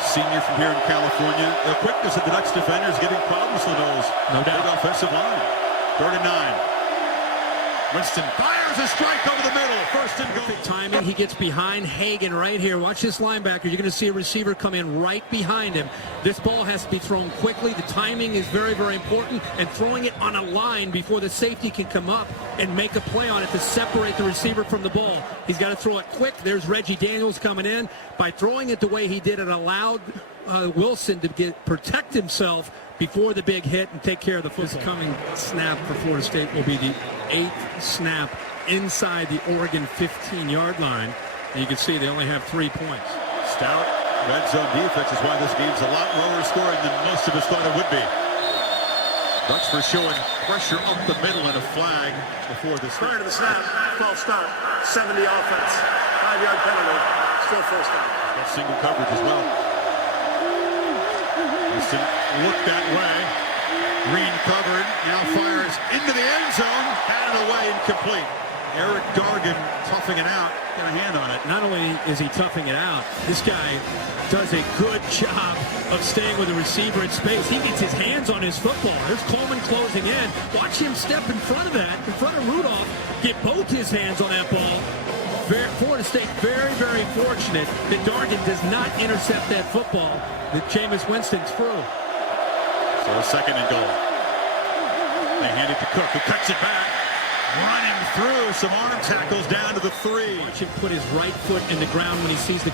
Senior from here in California. The quickness of the Dutch defenders giving problems to those. No doubt. Big offensive line. 3rd and 9. Winston fires a strike over the middle. First and goal. Perfect timing. He gets behind Hagan right here. Watch this linebacker. You're going to see a receiver come in right behind him. This ball has to be thrown quickly. The timing is very, very important. And throwing it on a line before the safety can come up and make a play on it to separate the receiver from the ball. He's got to throw it quick. There's Reggie Daniels coming in. By throwing it the way he did, it allowed Wilson to protect himself before the big hit and take care of the football. This coming snap for Florida State will be the 8th snap inside the Oregon 15-yard line. And you can see they only have 3 points. Stout red zone defense is why this game's a lot lower scoring than most of us thought it would be. Dutch for showing pressure up the middle and a flag before this. Prior to the snap, false start, 70 offense, 5-yard penalty, still first down. Got single coverage as well. Winston looked that way. Green covered, now fires. into the end zone, batted away, incomplete. Eric Dargan toughing it out, got a hand on it. Not only is he toughing it out, this guy does a good job of staying with the receiver in space. He gets his hands on his football. There's Coleman closing in. Watch him step in front of that, in front of Rudolph, get both his hands on that ball. Florida State very, very fortunate that Dargan does not intercept that football that Jameis Winston's through. So a second and goal. They hand it to Cook, who cuts it back. Running through some arm tackles down to the 3. Watch him put his right foot in the ground when he sees the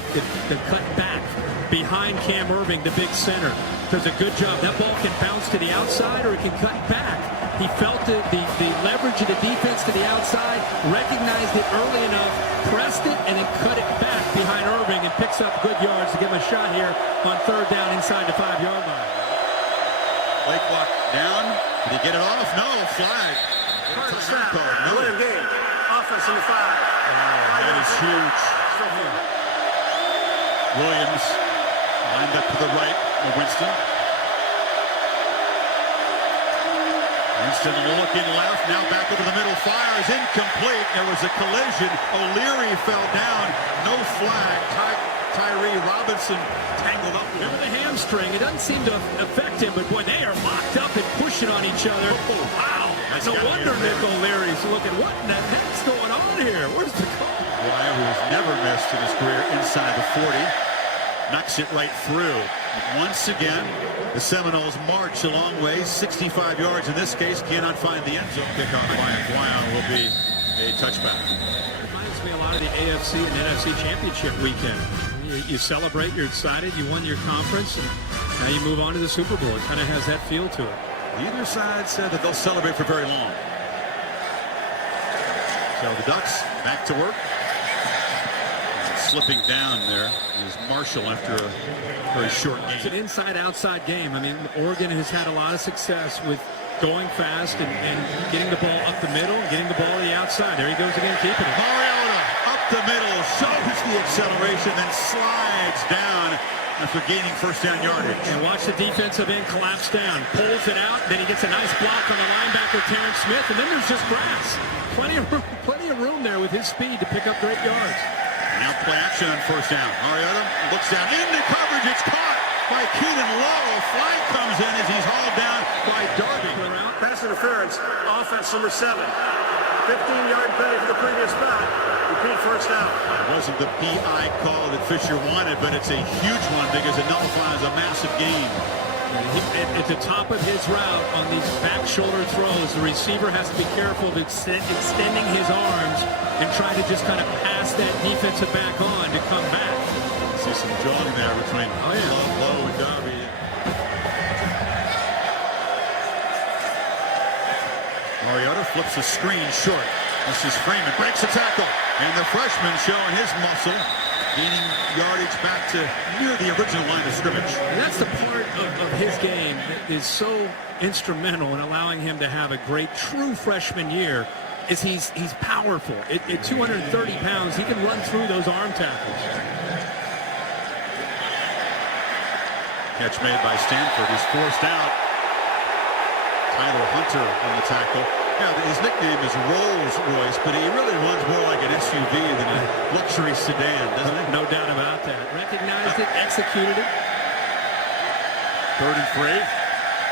cut back behind Cam Irving, the big center. Does a good job. That ball can bounce to the outside or it can cut back. He felt the leverage of the defense to the outside, recognized it early enough, pressed it, and then cut it back behind Irving and picks up good yards to give him a shot here on third down inside the 5-yard line. Play clock down. Did he get it off? No, flag. Snap. Winning game. Offense in the 5. That is huge. Williams lined up to the right of Winston. Winston looking left, now back over the middle, fires, incomplete. There was a collision. O'Leary fell down. No flag. Tyree Robinson tangled up. Remember the hamstring? It doesn't seem to affect him, but boy, they are locked up and pushing on each other. Oh, wow. No wonder Nick O'Leary's looking, what in the heck's going on here? Where's the call? Dwyer, who has never missed in his career inside the 40, knocks it right through. Once again, the Seminoles march a long way, 65 yards in this case, cannot find the end zone. Kickoff by Dwyer will be a touchback. Reminds me a lot of the AFC and NFC championship weekend. You celebrate, you're excited, you won your conference, and now you move on to the Super Bowl. It kind of has that feel to it. Neither side said that they'll celebrate for very long. So the Ducks back to work. Slipping down there is Marshall after a very short game. It's an inside-outside game. I mean, Oregon has had a lot of success with going fast and getting the ball up the middle and getting the ball to the outside. There he goes again, keeping it. Mariota up the middle, shows the acceleration, then slides down after gaining first down yardage. And watch the defensive end collapse down. Pulls it out, then he gets a nice block on the linebacker, Terrence Smith, and then there's just grass. Plenty of room there with his speed to pick up great yards. Now play action on first down. Mariota looks down into coverage. It's caught by Keenan Lowe. Flag comes in as he's hauled down by Darby. Pass interference. Offense number 7. 15-yard penalty for the previous back. Repeat first down. It wasn't the PI call that Fisher wanted, but it's a huge one because it nullifies a massive gain. At the top of his route on these back shoulder throws, the receiver has to be careful of extending his arms and try to just kind of pass that defensive back on to come back. See some drawing there between Lowe and Darby. Mariota flips a screen short. This is Freeman, breaks a tackle, and the freshman showing his muscle, gaining yardage back to near the original line of scrimmage. And that's the part of his game that is so instrumental in allowing him to have a great true freshman year, is he's powerful. At 230 pounds, he can run through those arm tackles. Catch made by Stanford. He's forced out. Tyler Hunter on the tackle. Yeah, his nickname is Rolls Royce, but he really runs more like an SUV than a luxury sedan, doesn't he? No doubt about that. Recognized it, executed it. 3rd and 3.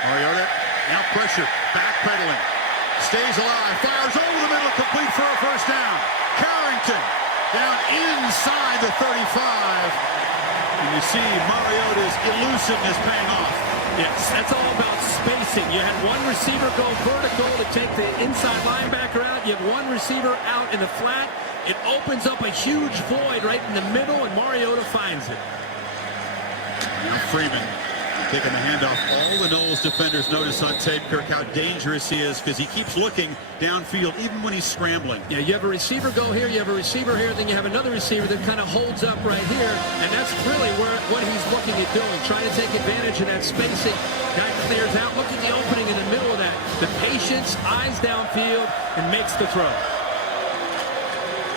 Mariota now pressure, backpedaling, stays alive, fires over the middle, complete for a first down. Carrington down inside the 35. And you see Mariota's elusiveness paying off. Yes, that's all about spacing. You had one receiver go vertical to take the inside linebacker out. You have one receiver out in the flat. It opens up a huge void right in the middle, and Mariota finds it. Now Freeman taking the handoff. All the Noles defenders notice on tape, Kirk, how dangerous he is because he keeps looking downfield even when he's scrambling. Yeah, you have a receiver go here, you have a receiver here, then you have another receiver that kind of holds up right here, and that's really what he's looking at doing, trying to take advantage of that spacing. Guy clears out, look at the opening in the middle of that. The patience, eyes downfield, and makes the throw.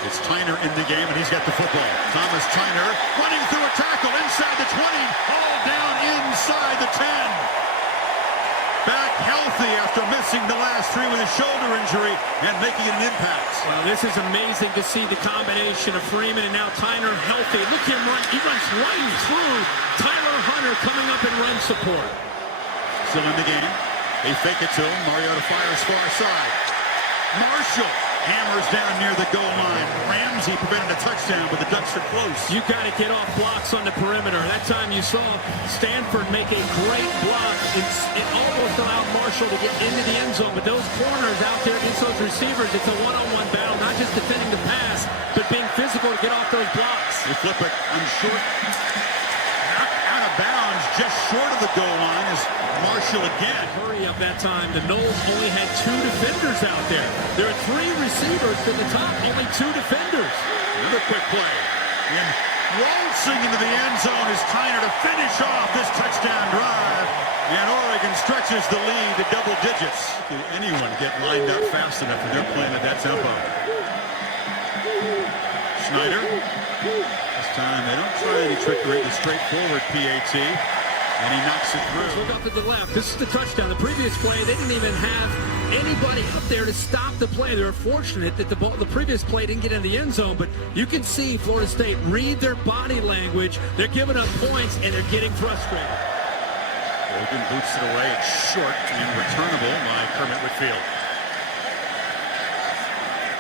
It's Tyner in the game, and he's got the football. Thomas Tyner running through a tackle inside the 20, all down inside the 10. back healthy after missing the last 3 with a shoulder injury and making an impact. Well, this is amazing to see the combination of Freeman and now Tyner healthy. Look at him run. He runs right through Tyler Hunter coming up in run support. Still in the game. They fake it to him. Mariota fires far side. Marshall hammers down near the goal line. Ramsey prevented a touchdown, but the Ducks are close. You got to get off blocks on the perimeter. That time you saw Stanford make a great block. It almost allowed Marshall to get into the end zone, but those corners out there against those receivers, it's a one-on-one battle, not just defending the pass, but being physical to get off those blocks. They flip it on short. Knocked out of bounds just short of the goal line is Marshall again. Hurry up that time. The Noles only had 2 defenders out there. There are 3 receivers to the top, only 2 defenders. Another quick play. And waltzing into the end zone is Tyner to finish off this touchdown drive. And Oregon stretches the lead to double digits. Can anyone get lined up fast enough when they're playing at that tempo? Schneider. This time they don't try any trickery. The straightforward PAT. And he knocks it through. Look up to the left. This is the touchdown. The previous play, they didn't even have anybody up there to stop the play. They were fortunate that the previous play didn't get in the end zone, but you can see Florida State read their body language. They're giving up points, and they're getting frustrated. Oregon boots it away. It's short and returnable by Kermit Whitfield.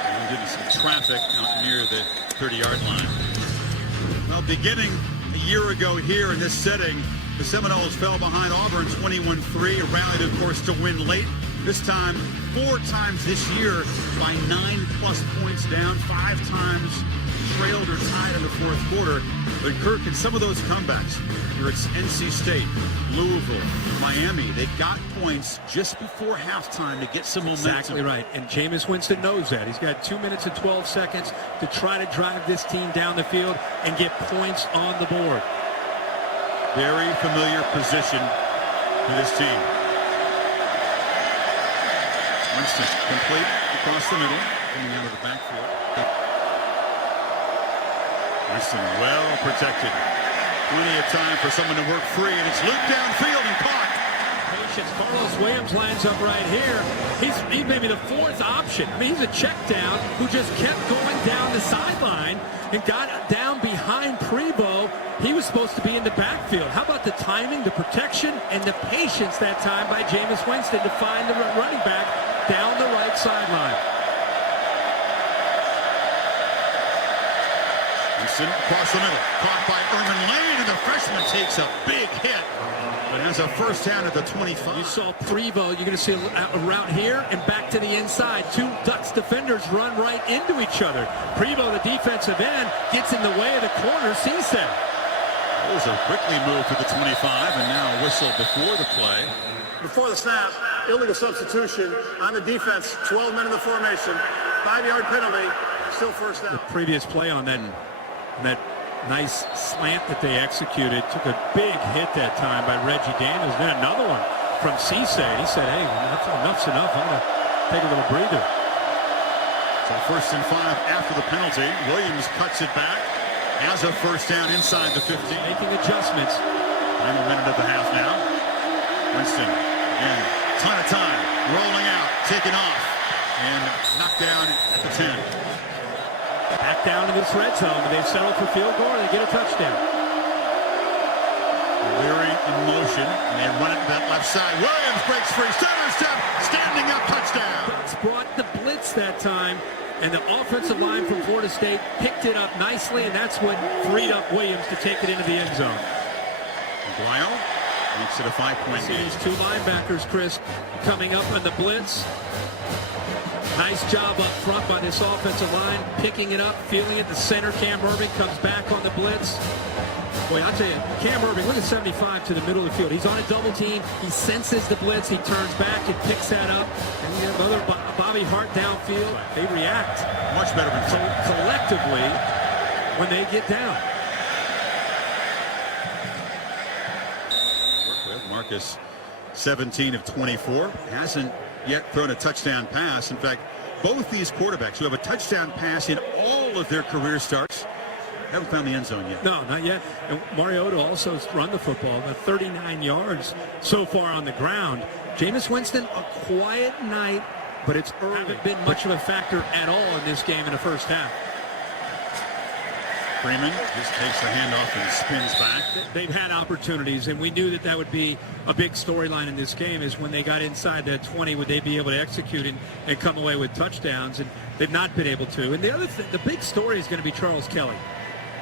And getting some traffic out near the 30-yard line. Well, beginning a year ago here in this setting, the Seminoles fell behind Auburn 21-3, rallied, of course, to win late. This time, 4 times this year by 9+ points down, 5 times trailed or tied in the 4th quarter. But Kirk, in some of those comebacks, whether it's NC State, Louisville, Miami, they got points just before halftime to get some momentum. Exactly right. And Jameis Winston knows that. He's got 2 minutes and 12 seconds to try to drive this team down the field and get points on the board. Very familiar position for this team. Winston complete across the middle, coming out of the backfield. Winston well protected. Plenty of time for someone to work free, and it's looped downfield and caught. Patience. Carlos Williams lines up right here. He's maybe the 4th option. I mean, he's a check down who just kept going down the sideline and got down behind Prevo. He was supposed to be in the backfield. How about the timing, the protection, and the patience that time by Jameis Winston to find the running back down the right sideline. Winston across the middle, caught by Erman Lane, and the freshman takes a big hit. But has a first down at the 25. You saw Prevo. You're going to see a route here and back to the inside. 2 Ducks defenders run right into each other. Prevo, the defensive end, gets in the way of the corner. Cisse. It was a quickly move to the 25, and now a whistle before the play. Before the snap, illegal substitution on the defense. 12 men in the formation. 5-yard penalty. Still first down. The previous play on that nice slant that they executed took a big hit that time by Reggie Daniels. Then another one from Cisse. He said, hey, enough's enough. I'm going to take a little breather. So 1st and 5 after the penalty. Williams cuts it back. Has a first down inside the 15. Making adjustments. Final minute of the half now. Winston, again, ton of time. Rolling out, taking off, and knocked down at the 10. Back down to this red zone. They settle for field goal, and they get a touchdown. Leary in motion, and they run it to that left side. Williams breaks free. Center step, standing up, touchdown. Ducks brought the blitz that time, and the offensive line from Florida State picked it up nicely, and that's what freed up Williams to take it into the end zone. Guile makes it a 5-point See game. these 2 linebackers, Chris, coming up on the blitz. Nice job up front by this offensive line, picking it up, feeling it. The center, Cam Irving, comes back on the blitz. Boy, I'll tell you, Cam Irving, look at 75 to the middle of the field. He's on a double team. He senses the blitz. He turns back and picks that up. And you have other Bobby Hart downfield. They react Much better than collectively when they get down. Marcus, 17 of 24, hasn't yet thrown a touchdown pass. In fact, both these quarterbacks who have a touchdown pass in all of their career starts haven't found the end zone yet. No, not yet. And Mariota also has run the football about 39 yards so far on the ground. Jameis Winston, a quiet night, but it's early. Haven't been much of a factor at all in this game in the first half. Freeman just takes the handoff and spins back. They've had opportunities, and we knew that that would be a big storyline in this game, is when they got inside the 20, would they be able to execute and come away with touchdowns, and they've not been able to. And the other thing, the big story is going to be Charles Kelly.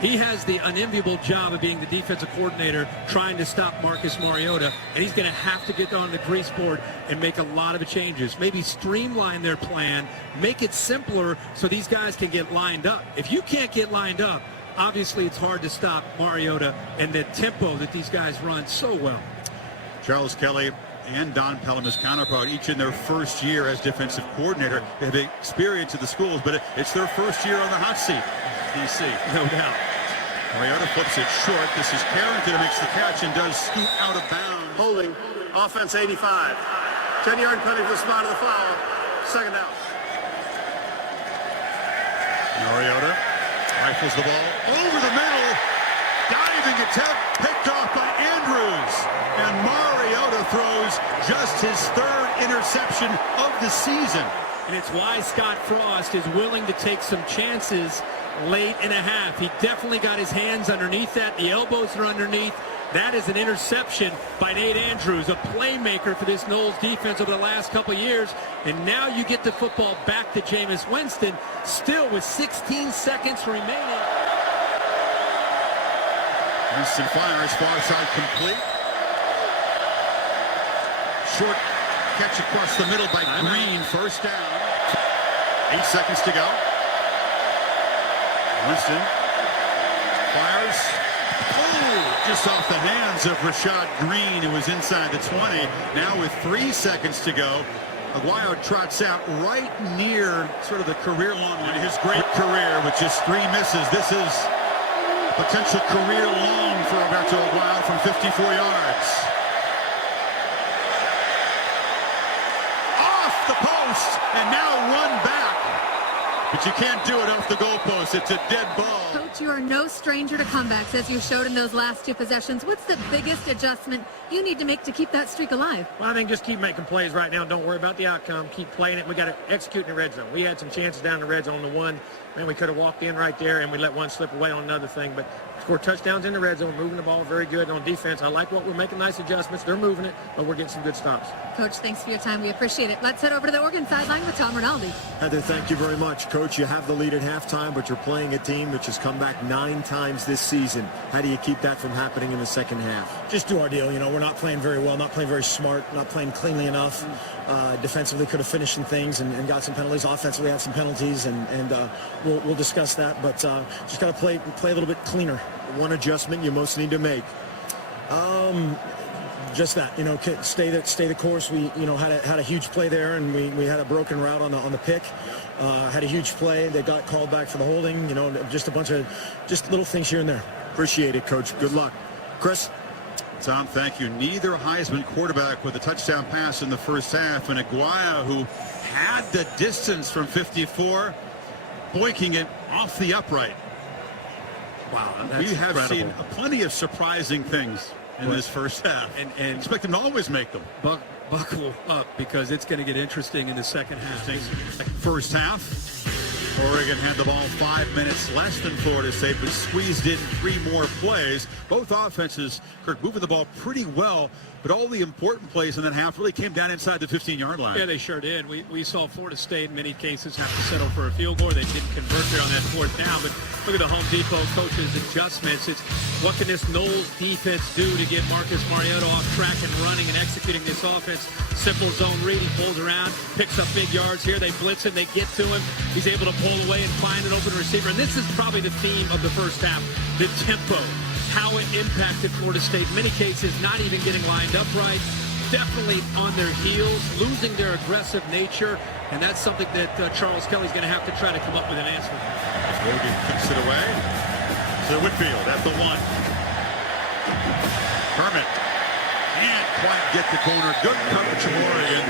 He has the unenviable job of being the defensive coordinator, trying to stop Marcus Mariota, and he's going to have to get on the grease board and make a lot of changes. Maybe streamline their plan, make it simpler so these guys can get lined up. If you can't get lined up, obviously it's hard to stop Mariota and the tempo that these guys run so well. Charles Kelly and Don Pelham, his counterpart, each in their first year as defensive coordinator. They have experience at the schools, but it's their first year on the hot seat. DC. No doubt. Mariota flips it short. This is Carrington who makes the catch and does scoot out of bounds. Holding, offense 85. 10-yard penalty for the spot of the foul. Second down. Mariota rifles the ball over the middle. Diving attempt picked off by Andrews. And Mariota throws just his third interception of the season. And it's why Scott Frost is willing to take some chances late in a half. He definitely got his hands underneath that. The elbows are underneath. That is an interception by Nate Andrews, a playmaker for this Knowles defense over the last couple of years. And now you get the football back to Jameis Winston, still with 16 seconds remaining. Winston fires, far side complete. Short catch across the middle by Green, first down. 8 seconds to go. Winston fires. Oh, just off the hands of Rashad Green, who was inside the 20. Now with 3 seconds to go, Aguayo trots out right near sort of the career-long line. His great career with just 3 misses. This is potential career long for Roberto Aguayo from 54 yards. Off the post, and now run back. But you can't do it off the goalpost. It's a dead ball. Coach, you are no stranger to comebacks, as you showed in those last 2 possessions. What's the biggest adjustment you need to make to keep that streak alive? Well, I think just keep making plays right now. Don't worry about the outcome. Keep playing it. We got to execute in the red zone. We had some chances down the red zone. The one, man, we could have walked in right there, and we let one slip away on another thing. But score touchdowns in the red zone, moving the ball very good on defense. I like what we're making, nice adjustments. They're moving it, but we're getting some good stops. Coach, thanks for your time. We appreciate it. Let's head over to the Oregon sideline with Tom Rinaldi. Heather, thank you very much. Coach, you have the lead at halftime, but you're playing a team which has come back 9 times this season. How do you keep that from happening in the second half? Just do our deal. You know, we're not playing very well, not playing very smart, not playing cleanly enough. Defensively could have finished some things and got some penalties. Offensively had some penalties, and we'll discuss that. But just got to play a little bit cleaner. One adjustment you most need to make? Just that, you know, stay the course. We, you know, had a huge play there, and we had a broken route on the pick. Had a huge play. They got called back for the holding. You know, just a bunch of just little things here and there. Appreciate it, Coach. Good luck. Chris? Tom, thank you. Neither Heisman quarterback with a touchdown pass in the first half, and Aguayo, who had the distance from 54, boinking it off the upright. Wow, that's we have incredible. seen plenty of surprising things in this first half, and expect them to always make them. Buckle up, because it's going to get interesting in the second half. First half, Oregon had the ball 5 minutes less than Florida State, but squeezed in 3 more plays. Both offenses, Kirk, moving the ball pretty well, but all the important plays in that half really came down inside the 15-yard line. Yeah, they sure did. We saw Florida State in many cases have to settle for a field goal. They didn't convert there on that 4th down, but look at the Home Depot coaches' adjustments. It's what can this Knowles defense do to get Marcus Mariota off track and running and executing this offense. Simple zone read. He pulls around, picks up big yards here. They blitz him. They get to him. He's able to pull away and find an open receiver. And this is probably the theme of the first half, the tempo, how it impacted Florida State. In many cases, not even getting lined up right. Definitely on their heels, losing their aggressive nature. And that's something that Charles Kelly's going to have to try to come up with an answer. Oregon kicks it away to Whitfield at the 1. Hermit can't quite get the corner. Good coverage from Oregon.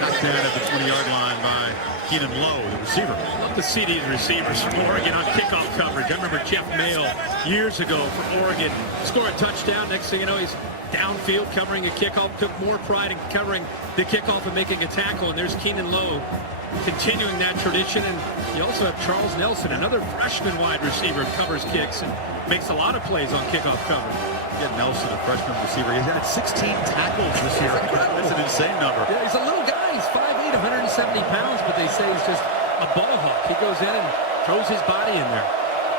Knocked down at the 20-yard line by Keenan Lowe, the receiver. I love to see these receivers from Oregon on kickoff coverage. I remember Jeff Mayo years ago from Oregon score a touchdown. Next thing you know, he's downfield covering a kickoff. Took more pride in covering the kickoff and making a tackle. And there's Keenan Lowe continuing that tradition. And you also have Charles Nelson, another freshman wide receiver, covers kicks and makes a lot of plays on kickoff coverage. Get Nelson, a freshman receiver. He's had 16 tackles this year. That's an insane number. Yeah, he's a little guy. He's 5'8", 170 pounds, but they say he's just a ball hawk. He goes in and throws his body in there.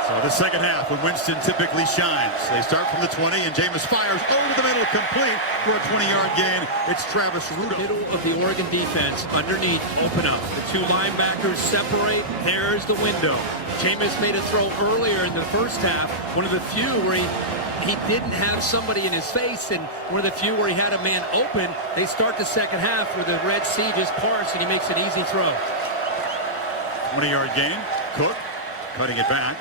So the second half, when Winston typically shines, they start from the 20, and Jameis fires over the middle, complete for a 20-yard gain. It's Travis Rudolph. Middle of the Oregon defense, underneath, open up. The two linebackers separate. There's the window. Jameis made a throw earlier in the first half, one of the few where he didn't have somebody in his face, and one of the few where he had a man open. They start the second half where the Red Sea just parts, and he makes an easy throw. 20-yard gain. Cook cutting it back.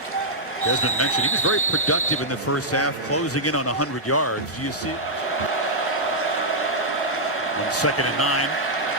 Desmond mentioned he was very productive in the first half, closing in on 100 yards. Do you see? On 2nd and 9.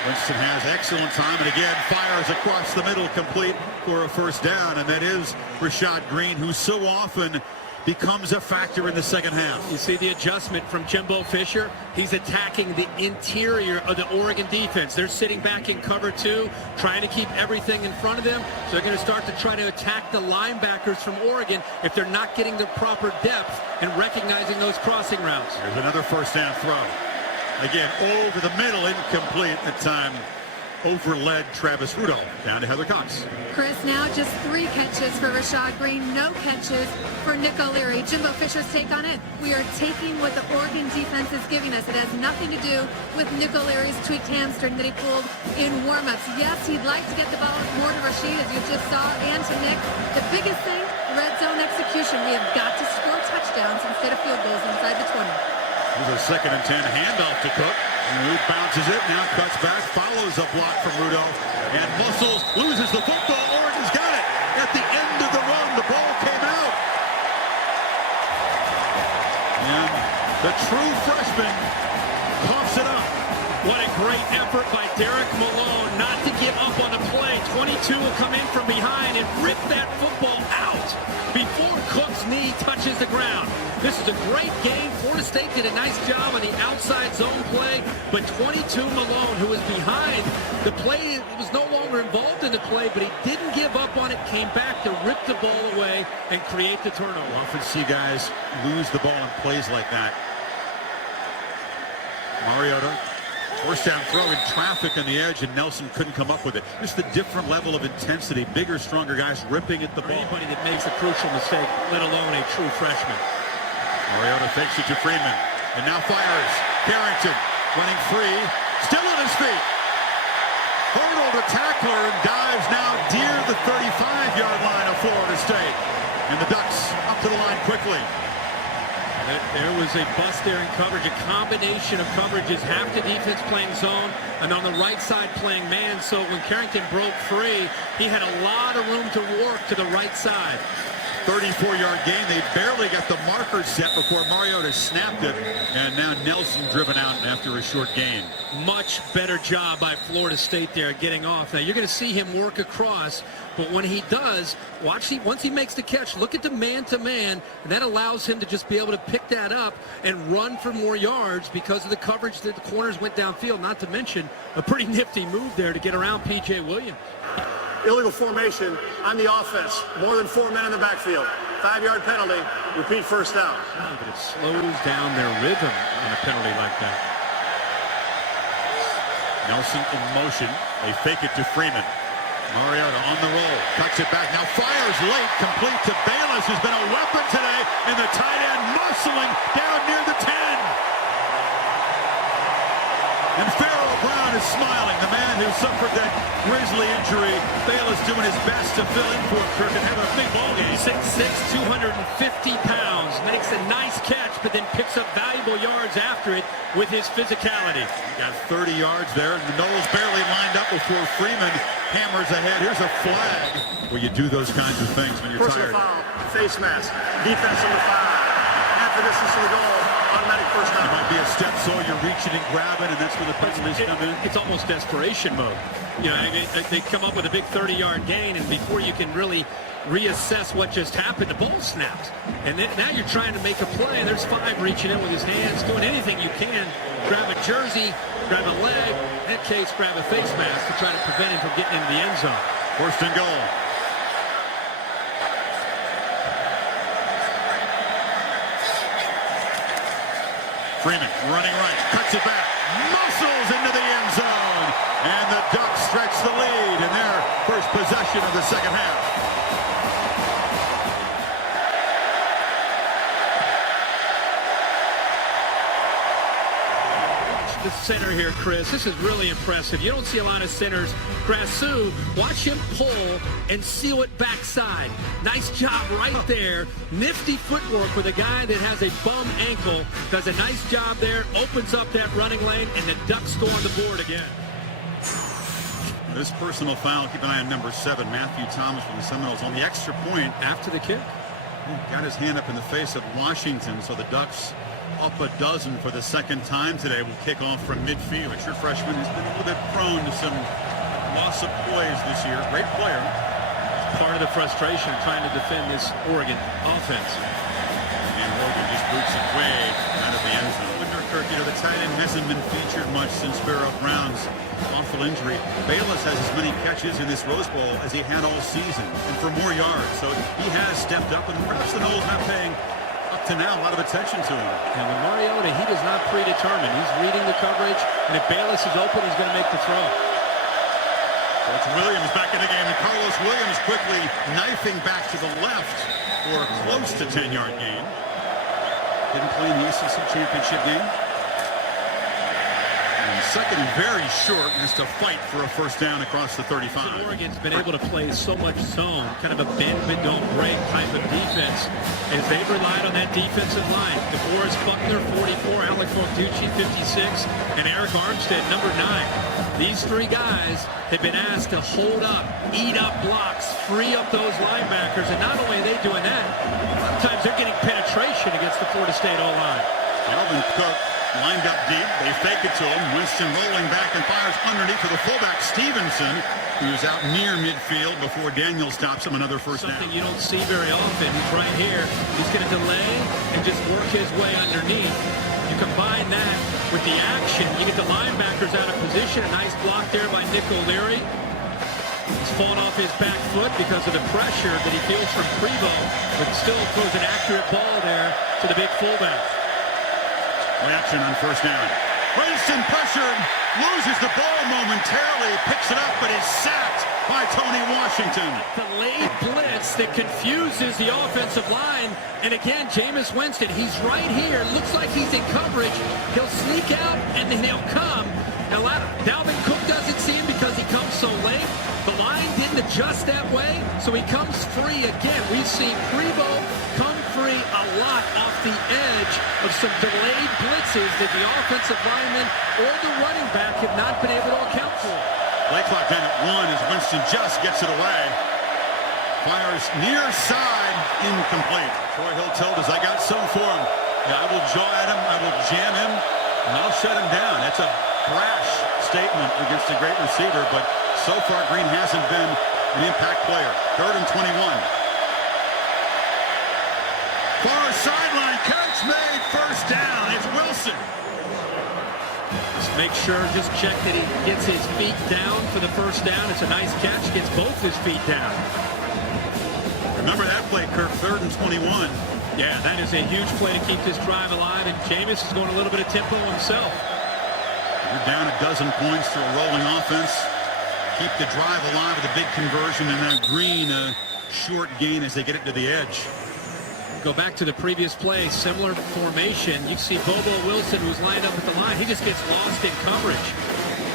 Winston has excellent time, and again fires across the middle, complete for a first down, and that is Rashad Green, who so often becomes a factor in the second half. You see the adjustment from Jimbo Fisher. He's attacking the interior of the Oregon defense. They're sitting back in cover 2, trying to keep everything in front of them. So they're going to start to try to attack the linebackers from Oregon if they're not getting the proper depth and recognizing those crossing routes. Here's another first down throw. Again, over the middle, incomplete. That time overled Travis Rudolph down to Heather Cox. Chris, now just 3 catches for Rashad Green, no catches for Nick O'Leary. Jimbo Fisher's take on it. We are taking what the Oregon defense is giving us. It has nothing to do with Nick O'Leary's tweaked hamstring that he pulled in warm-ups. Yes, he'd like to get the ball more to Rashid, as you just saw, and to Nick. The biggest thing, red zone execution. We have got to score touchdowns instead of field goals inside the 20. Here's a 2nd and 10 handoff to Cook. Root bounces it, now cuts back, follows a block from Rudolph, and muscles, loses the football. Oregon's got it. At the end of the run, the ball came out. And the true freshman coughs it up. What a great effort by Derek Malone not to give up on the play. 22 will come in from behind and rip that football out before Cook's knee touches the ground. This is a great game. Florida State did a nice job on the outside zone play, but 22 Malone, who was behind the play, was no longer involved in the play, but he didn't give up on it, came back to rip the ball away and create the turnover. We often see guys lose the ball in plays like that. Mariota, first down throw in traffic on the edge, and Nelson couldn't come up with it. Just the different level of intensity. Bigger, stronger guys ripping at the ball. Anybody that makes a crucial mistake, let alone a true freshman. Mariota fakes it to Freeman, and now fires. Carrington running free, still on his feet. Hurdled a tackler and dives now near the 35-yard line of Florida State. And the Ducks up to the line quickly. There was a bust there in coverage, a combination of coverages, half the defense playing zone and on the right side playing man. So when Carrington broke free, he had a lot of room to work to the right side. 34-yard gain. They barely got the marker set before Mariota snapped it, and now Nelson driven out after a short gain. Much better job by Florida State there getting off. Now you're going to see him work across, but when he does, once he makes the catch, look at the man-to-man, and that allows him to just be able to pick that up and run for more yards because of the coverage that the corners went downfield, not to mention a pretty nifty move there to get around P.J. Williams. Illegal formation on the offense. More than 4 men in the backfield. 5-yard penalty. Repeat first down. But it slows down their rhythm on a penalty like that. Nelson in motion. They fake it to Freeman. Mariota on the roll. Cuts it back. Now fires late. Complete to Bayless, who's been a weapon today. And the tight end muscling down near the 10. And Pharaoh Brown is smiling. The man who suffered that grisly injury. Bayless doing his best to fill in for Kirk and have a big ball game. 6'6", 250 pounds. Makes a nice catch, but then picks up valuable yards after it with his physicality. Got 30 yards there. And Knowles barely lined up before Freeman hammers ahead. Here's a flag where you do those kinds of things when you're Personal tired. foul, face mask, defense number 5. Half the distance to the goal. automatic first down. It might be a step, so you're reaching and grabbing, and that's where the penalties come in. It's almost desperation mode. You know, they come up with a big 30-yard gain, and before you can really reassess what just happened, the ball snaps. And then, now you're trying to make a play, and there's 5 reaching in with his hands, doing anything you can. Grab a jersey, grab a leg, in that case, grab a face mask to try to prevent him from getting into the end zone. First and goal. Freeman running right, cuts it back, muscles into the end zone, and the Ducks stretch the lead in their first possession of the second half. The center here, Chris, this is really impressive. You don't see a lot of centers. Grasu, watch him pull and seal it backside. Nice job right there. Nifty footwork with a guy that has a bum ankle. Does a nice job there, opens up that running lane, and the Ducks go on the board again. This personal foul, keep an eye on number 7, Matthew Thomas from the Seminoles on the extra point. After the kick. Got his hand up in the face of Washington, so the Ducks up a dozen for the second time today. Will kick off from midfield. A true freshman has been a little bit prone to some loss of plays this year. Great player. Part of the frustration trying to defend this Oregon offense. And Oregon just boots it way out of the end zone. Kirk, you know, the tight end hasn't been featured much since Sparrow Brown's awful injury. Bayless has as many catches in this Rose Bowl as he had all season, and for more yards. So he has stepped up, and perhaps the Noles not paying up to now a lot of attention to him. And with Mariota, he does not predetermine. He's reading the coverage, and if Bayless is open, he's going to make the throw. So it's Williams back in the game, and Carlos Williams quickly knifing back to the left for a close to 10-yard gain. Didn't play in the ACC championship game. And second and very short, has to fight for a first down across the 35. Oregon's been able to play so much zone, kind of a bend but don't break type of defense, as they've relied on that defensive line. DeForest Buckner, 44, Alec Fontucci, 56, and Eric Armstead, number 9. These 3 guys have been asked to hold up, eat up blocks, free up those linebackers, and not only are they doing that, sometimes they're getting penetration against the Florida State O-line. Alvin Cook lined up deep. They fake it to him. Winston rolling back and fires underneath to the fullback, Stevenson, who's out near midfield before Daniel stops him. Another first down. Something you don't see very often. He's right here. He's going to delay and just work his way underneath. You combine that with the action, you get the linebackers out of position. A nice block there by Nick O'Leary. He's fallen off his back foot because of the pressure that he feels from Prevo, but still throws an accurate ball there to the big fullback. Reaction on first down. Winston pressured, loses the ball momentarily, picks it up, but is sacked by Tony Washington. Delayed blitz that confuses the offensive line. And again, Jameis Winston, he's right here. Looks like he's in coverage. He'll sneak out, and then he'll come. Now, Dalvin Cook doesn't see him because he comes so late. The line didn't adjust that way, so he comes free again. We've seen Prevo come free a lot off the edge of some delayed blitzes that the offensive lineman or the running back have not been able to account for. Play clock down at 1 as Winston just gets it away. Fires near side, incomplete. Troy Hill told us, I got some for him. Yeah, I will jaw at him, I will jam him, and I'll shut him down. That's a brash statement against a great receiver, but so far Green hasn't been an impact player. 3rd and 21. Far sideline catch made, first down. It's Wilson. Just make sure, just check that he gets his feet down for the first down. It's a nice catch, gets both his feet down. Remember that play, Kirk, 3rd and 21. Yeah, that is a huge play to keep this drive alive, and Jameis is going a little bit of tempo himself. You're down a dozen points to a rolling offense. Keep the drive alive with a big conversion, and that Green short gain as they get it to the edge. Go back to the previous play, similar formation. You see Bobo Wilson, who's lined up at the line. He just gets lost in coverage.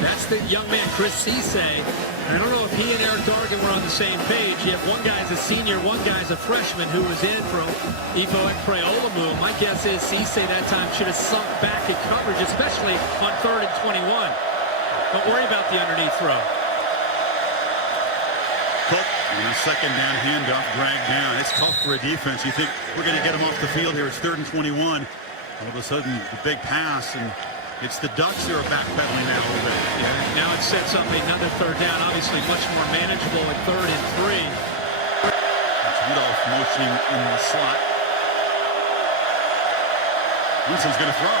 That's the young man, Chris Cisse. I don't know if he and Eric Dargan were on the same page. Yet one guy's a senior, one guy's a freshman who was in for Ifo Ekpreolamu. My guess is Cisse that time should have sunk back in coverage, especially on 3rd and 21. Don't worry about the underneath throw. Cook on a second down handoff, dragged down. It's tough for a defense. You think we're going to get him off the field here. It's 3rd and 21. All of a sudden, the big pass, and it's the Ducks who are backpedaling now a little bit. Yeah, now it sets up another third down, obviously much more manageable at 3rd and 3. It's Rudolph motioning in the slot. Winston's going to throw.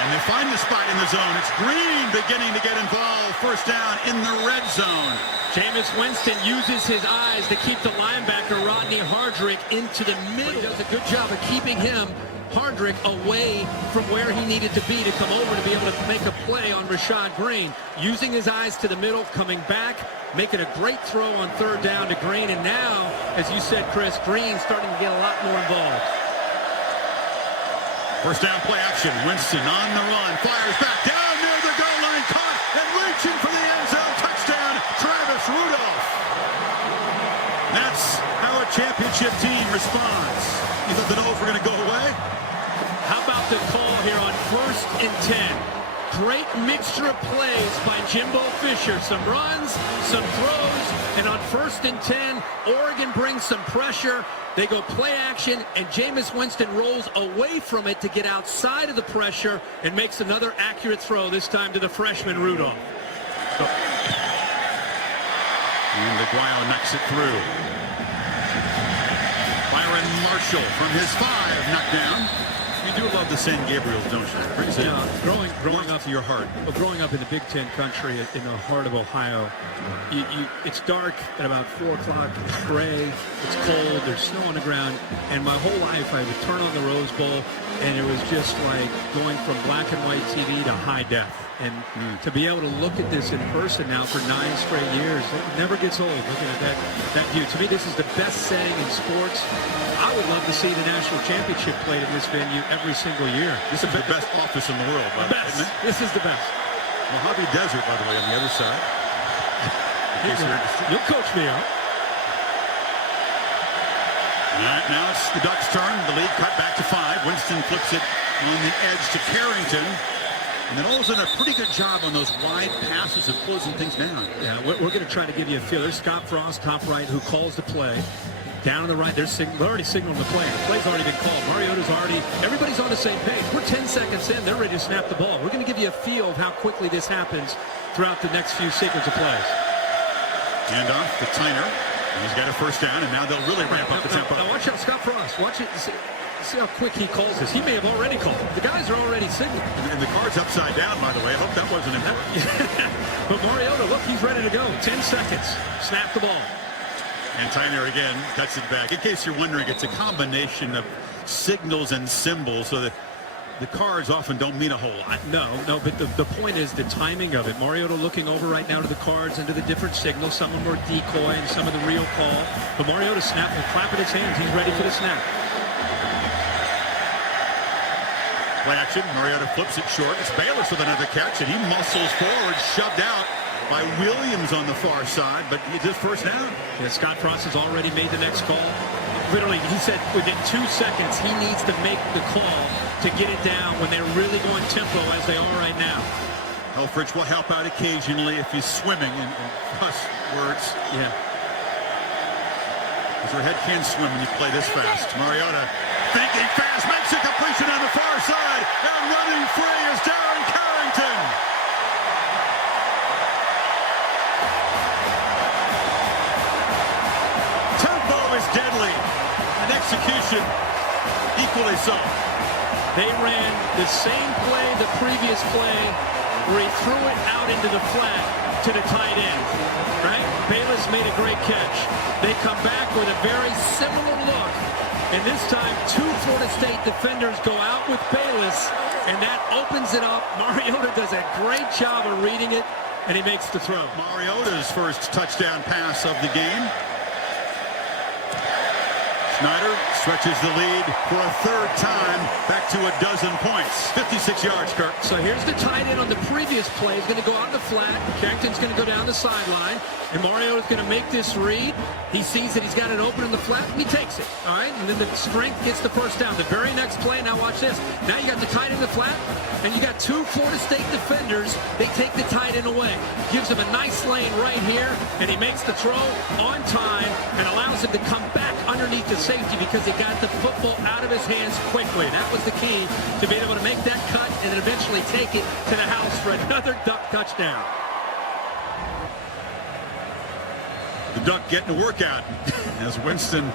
And they find the spot in the zone. It's Green beginning to get involved. First down in the red zone. Jameis Winston uses his eyes to keep the linebacker Rodney Hardrick into the middle. He does a good job of keeping him, Hardrick, away from where he needed to be to come over to be able to make a play on Rashad Green. Using his eyes to the middle, coming back, making a great throw on 3rd down to Green. And now, as you said, Chris, Green starting to get a lot more involved. First down play action. Winston on the run. Fires back down near the goal line. Caught and reaching for the end zone. Touchdown, Travis Rudolph. That's how a championship team responds. You thought the Noles were going to go away? How about the call here on 1st and 10? Great mixture of plays by Jimbo Fisher. Some runs, some throws, and on 1st and 10, Oregon brings some pressure. They go play action, and Jameis Winston rolls away from it to get outside of the pressure and makes another accurate throw, this time to the freshman Rudolph. And Aguayo knocks it through. Byron Marshall from his 5 knocked down. You do love the San Gabriels, don't you? Brings it Growing up to your heart. Well, growing up in the Big Ten country in the heart of Ohio, it's dark at about 4 o'clock. It's gray. It's cold. There's snow on the ground. And my whole life, I would turn on the Rose Bowl, and it was just like going from black and white TV to high def. And to be able to look at this in person now for 9 straight years, it never gets old looking at that view. To me, this is the best setting in sports. I would love to see the national championship played in this venue every single year. This is the best office in the world, by the way, isn't it? This is the best. Mojave Desert, by the way, on the other side. You'll coach me up. All right, now it's the Ducks' turn. The lead cut back to 5. Winston flips it on the edge to Carrington. And then all of a sudden, a pretty good job on those wide passes of closing things down. Yeah, we're going to try to give you a feel. There's Scott Frost, top right, who calls the play. Down on the right, they're already signaling the play. The play's already been called. Mariota's already, everybody's on the same page. We're 10 seconds in. They're ready to snap the ball. We're going to give you a feel of how quickly this happens throughout the next few sequence of plays. Hand off to Tyner. And he's got a first down, and now they'll really ramp up the tempo. Now watch out, Scott Frost. Watch it. See how quick he calls this. He may have already called. The guys are already signaling. And the card's upside down, by the way. I hope that wasn't important. But Mariota, look, he's ready to go. 10 seconds. Snap the ball. And Tyner again cuts it back. In case you're wondering, it's a combination of signals and symbols, so that the cards often don't mean a whole lot. No, but the point is the timing of it. Mariota looking over right now to the cards and to the different signals. Some of them are decoy and some of the real call. But Mariota snapping, clapping his hands. He's ready for the snap. Play action. Mariota flips it short. It's Bayless with another catch, and he muscles forward, shoved out by Williams on the far side, but it's his first down. Yeah, Scott Frost has already made the next call. Literally, he said within 2 seconds, he needs to make the call to get it down when they're really going tempo as they are right now. Helfrich will help out occasionally if he's swimming, in Russ words. Yeah. Because your head can swim when you play this fast. Mariota thinking fast, makes a completion on the far side, and running free is Darren Carrington. Tempo is deadly, and execution equally so. They ran the same play, the previous play, where he threw it out into the flat to the tight end, right? Bayless made a great catch. They come back with a very similar look, and this time 2 Florida State defenders go out with Bayless, and that opens it up. Mariota does a great job of reading it, and he makes the throw. Mariota's first touchdown pass of the game. Schneider stretches the lead for a 3rd time, back to a 12 points. 56 yards, Kirk. So here's the tight end on the previous play. He's going to go out in the flat. Carrington's going to go down the sideline. And Mariota's going to make this read. He sees that he's got it open in the flat, and he takes it. All right? And then the strength gets the first down. The very next play, now watch this. Now you got the tight end in the flat, and you got 2 Florida State defenders. They take the tight end away. Gives him a nice lane right here, and he makes the throw on time and allows him to come back underneath the safety because he got the football out of his hands quickly. That was the key to being able to make that cut and then eventually take it to the house for another Duck touchdown. The Duck getting a workout as Winston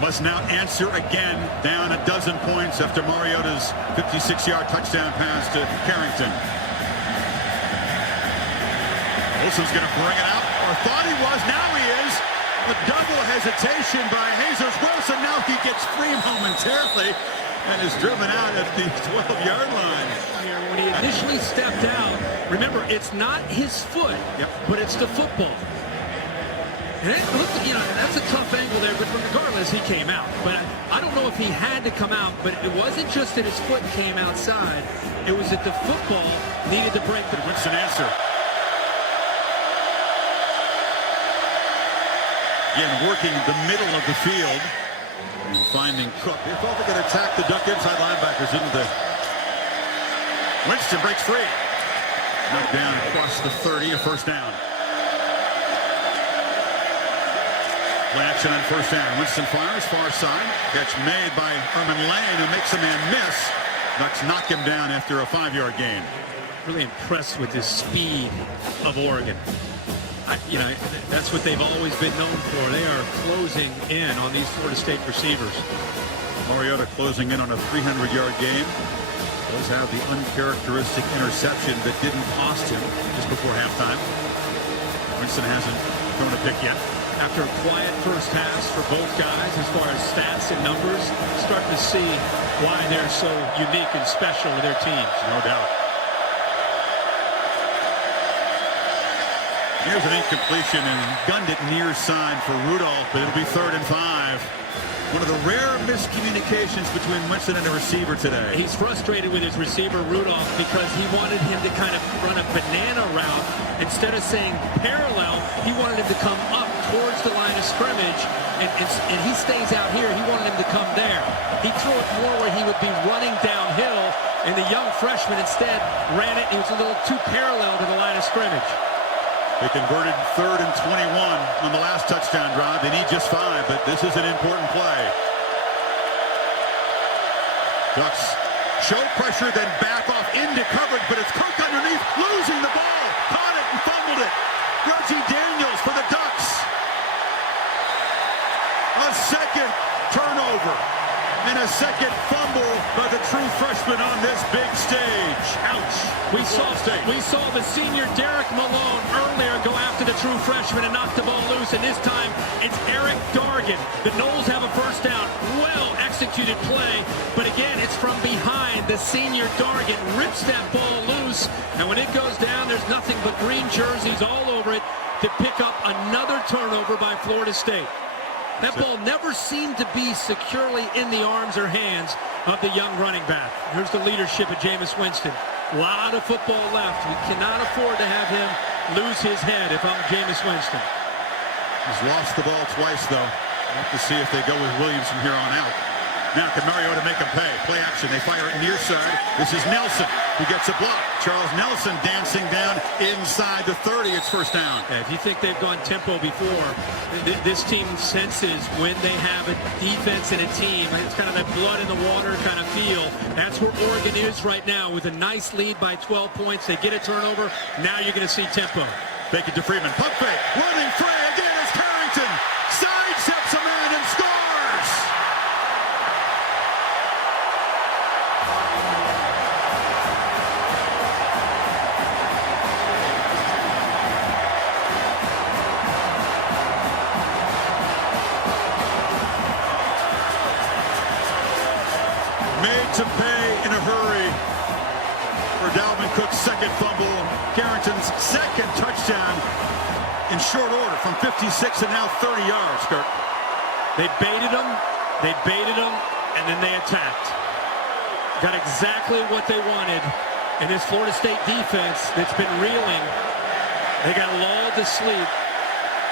must now answer again, down a dozen points after Mariota's 56-yard touchdown pass to Carrington. Wilson's going to bring it out, or thought he was. Now he is. A double hesitation by Jesus Wilson. Now he gets free momentarily and is driven out at the 12-yard line. When he initially stepped out, remember, it's not his foot, but it's the football. And it looked, that's a tough angle there, but regardless, he came out. But I don't know if he had to come out, but it wasn't just that his foot came outside. It was that the football needed to break. But Winston answer. Again, working the middle of the field and finding Cook. They thought they could attack the Duck inside linebackers, didn't they? Winston breaks free. Knocked down across the 30, a first down. Play action on first down. Winston fires far side. Catch made by Herman Lane, who makes a man miss. Ducks knock him down after a 5-yard gain. Really impressed with the speed of Oregon. That's what they've always been known for. They are closing in on these Florida State receivers. Mariota closing in on a 300-yard game. Does have the uncharacteristic interception that didn't cost him just before halftime. Winston hasn't thrown a pick yet. After a quiet first half for both guys, as far as stats and numbers, starting to see why they're so unique and special with their teams. No doubt. Here's an incompletion and gunned it near side for Rudolph, but it'll be 3rd and 5. One of the rare miscommunications between Winston and the receiver today. He's frustrated with his receiver, Rudolph, because he wanted him to kind of run a banana route. Instead of saying parallel, he wanted him to come up towards the line of scrimmage, and he stays out here. He wanted him to come there. He threw it more where he would be running downhill, and the young freshman instead ran it. He was a little too parallel to the line of scrimmage. They converted 3rd and 21 on the last touchdown drive. They need just 5, but this is an important play. Ducks show pressure, then back off into coverage, but it's Cook underneath, losing the ball. Caught it and fumbled it. Reggie Daniels for the Ducks. A second turnover and a second fumble by the true freshman on this big stage. Ouch. We saw the senior Derek Malone earlier go after the true freshman and knock the ball loose, and this time it's Eric Dargan. The Noles have a first down. Well executed play, but again, it's from behind. The senior Dargan rips that ball loose, and when it goes down, there's nothing but green jerseys all over it to pick up another turnover by Florida State. That ball never seemed to be securely in the arms or hands of the young running back. Here's the leadership of Jameis Winston. A lot of football left. We cannot afford to have him lose his head if I'm Jameis Winston. He's lost the ball twice, though. We'll have to see if they go with Williams from here on out. Now can Mariota make him pay? Play action. They fire it near side. This is Nelson who gets a block. Charles Nelson dancing down inside the 30. It's first down. If you think they've gone tempo before, this team senses when they have a defense and a team. It's kind of that blood in the water kind of feel. That's where Oregon is right now with a nice lead by 12 points. They get a turnover. Now you're going to see tempo. Fake it to Freeman. Pump fake. Running free again is Carrington. Sidesteps a man and scores. To pay in a hurry for Dalvin Cook's second fumble. Carrington's second touchdown in short order from 56 and now 30 yards, Kurt. They baited him, and then they attacked. Got exactly what they wanted. And this Florida State defense that's been reeling, they got lulled to sleep,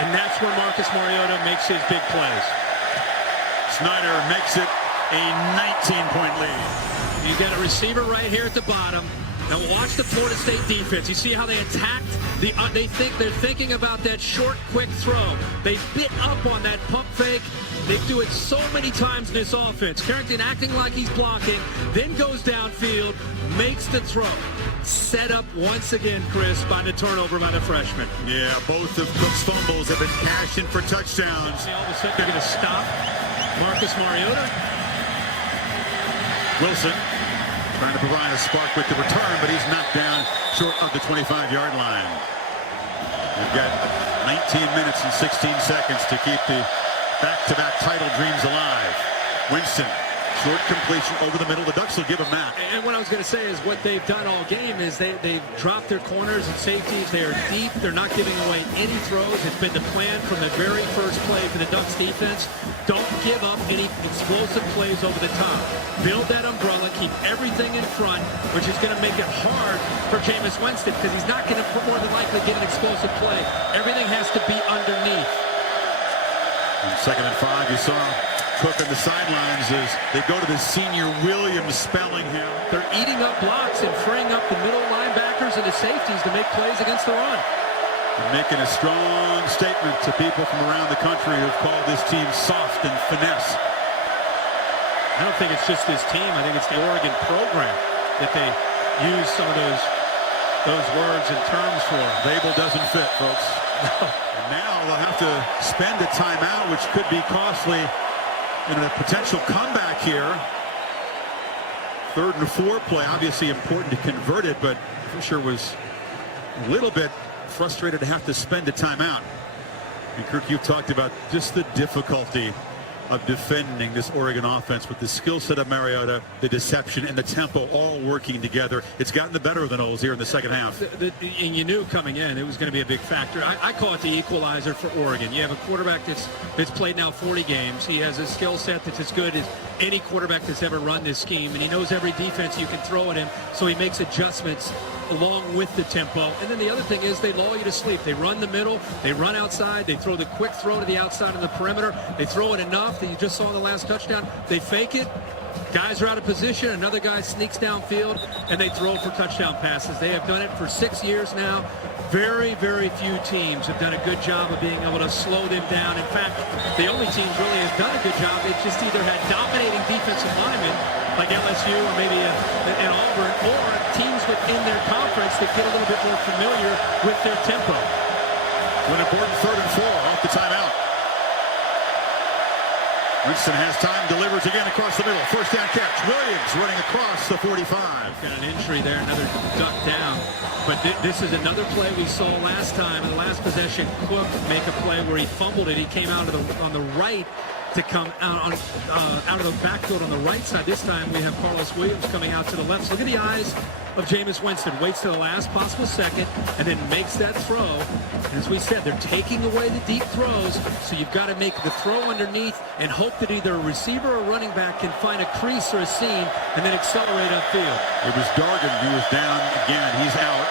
and that's where Marcus Mariota makes his big plays. Snyder makes it a 19-point lead. You got a receiver right here at the bottom Now watch the Florida State defense. You see how they attacked the they're thinking about that short, quick throw. They bit up on that pump fake. They do it so many times in this offense. Carrington acting like he's blocking, then goes downfield, makes the throw. Set up once again, Chris, by the turnover by the freshman. Yeah, both of Cook's fumbles have been cashed in for touchdowns. All of a sudden, they're going to stop Marcus Mariota. Wilson trying to provide a spark with the return, but he's knocked down short of the 25-yard line. We've got 19 minutes and 16 seconds to keep the back-to-back title dreams alive. Winston, short completion over the middle. The Ducks will give him that. And what I was going to say is what they've done all game is they've dropped their corners and safeties. They are deep. They're not giving away any throws. It's been the plan from the very first play for the Ducks defense. Don't give up any explosive plays over the top. Build that umbrella. Keep everything in front, which is going to make it hard for Jameis Winston because he's not going to more than likely get an explosive play. Everything has to be underneath. On 2nd and 5, you saw Cook on the sidelines as they go to the senior Williams spelling him. They're eating up blocks and freeing up the middle linebackers and the safeties to make plays against the run. And making a strong statement to people from around the country who've called this team soft and finesse. I don't think it's just this team. I think it's the Oregon program that they use some of those words and terms for. Label doesn't fit, folks. And now they'll have to spend a timeout, which could be costly in a potential comeback here. 3rd and 4 play, obviously important to convert it, but Fisher was a little bit frustrated to have to spend a timeout. And Kirk, you've talked about just the difficulty of defending this Oregon offense with the skill set of Mariota, the deception, and the tempo all working together. It's gotten the better of the Noles here in the second half. And you knew coming in it was going to be a big factor. I call it the equalizer for Oregon. You have a quarterback that's played now 40 games. He has a skill set that's as good as any quarterback that's ever run this scheme, and he knows every defense you can throw at him, so he makes adjustments along with the tempo. And then the other thing is they lull you to sleep. They run the middle, they run outside, they throw the quick throw to the outside of the perimeter, they throw it enough that you just saw in the last touchdown. They fake it, guys are out of position, another guy sneaks downfield, and they throw for touchdown passes. They have done it for 6 years now. Very, very few teams have done a good job of being able to slow them down. In fact, the only teams really have done a good job, they've just either had dominating defensive linemen like LSU or maybe an Auburn, or teams within their conference that get a little bit more familiar with their tempo. An important 3rd and 4 off the timeout. Winston has time, delivers again across the middle. First down catch. Williams running across the 45. Got an entry there, another duck down. But this is another play we saw last time. In the last possession, Cook make a play where he fumbled it. He came out on the right to come out of the backfield on the right side. This time we have Carlos Williams coming out to the left. So look at the eyes of Jameis Winston. Waits to the last possible second and then makes that throw. And as we said, they're taking away the deep throws, so you've got to make the throw underneath and hope that either a receiver or running back can find a crease or a seam and then accelerate upfield. It was Dargan who was down again. He's out.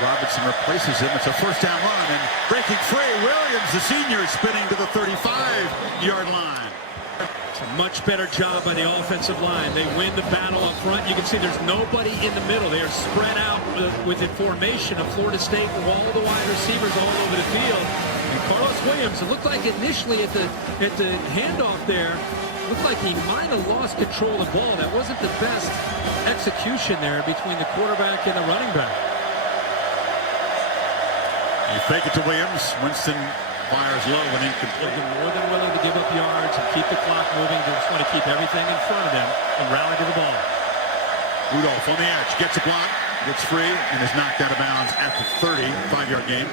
Robinson replaces him. It's a first down run, and breaking free, Williams, the senior, spinning to the 35-yard line. It's a much better job by the offensive line. They win the battle up front. You can see there's nobody in the middle. They are spread out with the formation of Florida State with all the wide receivers all over the field. And Carlos Williams, it looked like initially at the handoff there, looked like he might have lost control of the ball. That wasn't the best execution there between the quarterback and the running back. You fake it to Williams. Winston fires low and incomplete. They're more than willing to give up yards and keep the clock moving. They just want to keep everything in front of them and rally to the ball. Rudolph on the edge, gets a block, gets free, and is knocked out of bounds at the 35-yard game.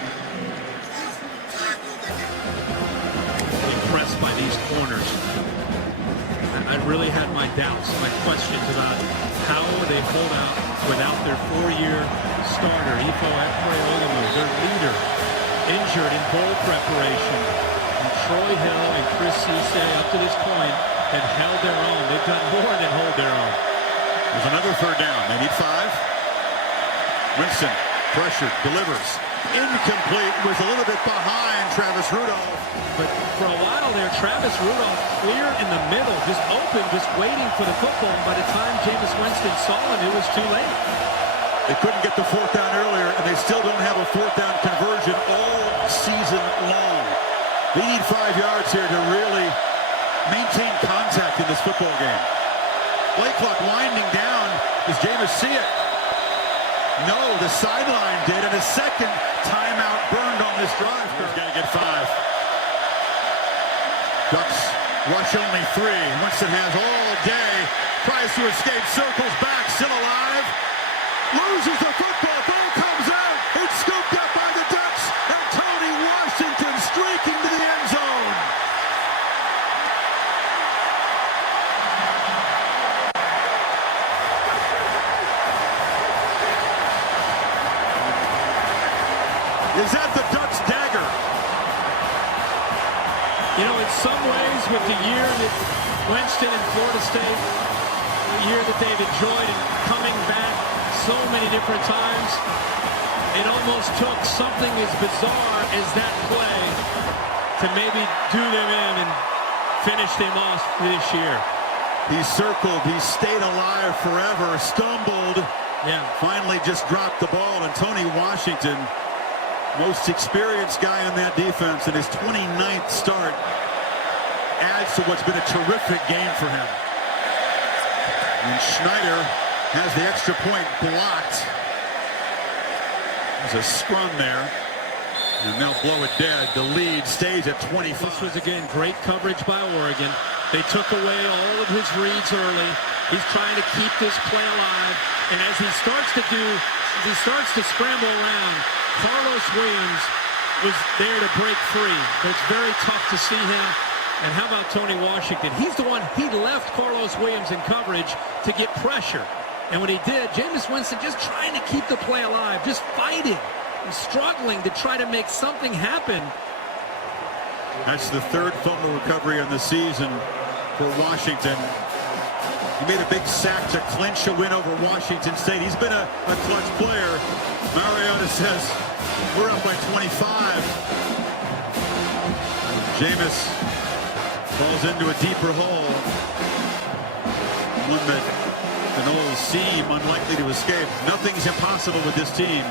Impressed by these corners. I really had my doubts, my questions about how would they hold out without their 4-year starter, Ifo Akpreolamu, their leader, injured in bowl preparation. And Troy Hill and Chris Cisse up to this point had held their own. They've done more than hold their own. There's another 3rd down. They need 5. Winston, pressured, delivers. incomplete, was a little bit behind Travis Rudolph. But for a while there, Travis Rudolph clear in the middle, just open, just waiting for the football. And by the time Jameis Winston saw him, it was too late. They couldn't get the fourth down earlier, and they still don't have a fourth down conversion all season long. They need 5 yards here to really maintain contact in this football game. Play clock winding down. Does Jameis see it? No, the sideline did, and a second timeout burned on this drive. He's got to get 5. Ducks rush only 3. Winston has all day. Tries to escape, circles back, still alive. Loses the football, ball comes out. It's scooped up by the Ducks, and Tony Washington streaking to the end zone. Is that the Ducks' dagger? You know, in some ways, with the year that Winston and Florida State, the year that they've enjoyed and coming back so many different times, it almost took something as bizarre as that play to maybe do them in and finish them off this year. He circled, he stayed alive forever, stumbled, finally just dropped the ball, and Tony Washington, most experienced guy on that defense, in his 29th start, adds to what's been a terrific game for him. And Schneider has the extra point blocked. There's a scrum there, and they'll blow it dead. The lead stays at 25. This was, again, great coverage by Oregon. They took away all of his reads early. He's trying to keep this play alive, and as he starts to scramble around, Carlos Williams was there to break free, but it's very tough to see him. And how about Tony Washington? He's the one, he left Carlos Williams in coverage to get pressure. And when he did, Jameis Winston just trying to keep the play alive, just fighting and struggling to try to make something happen. That's the third fumble recovery of the season for Washington. He made a big sack to clinch a win over Washington State. He's been a clutch player. Mariota says, we're up by 25. Jameis falls into a deeper hole. One that can all seem unlikely to escape. Nothing's impossible with this team.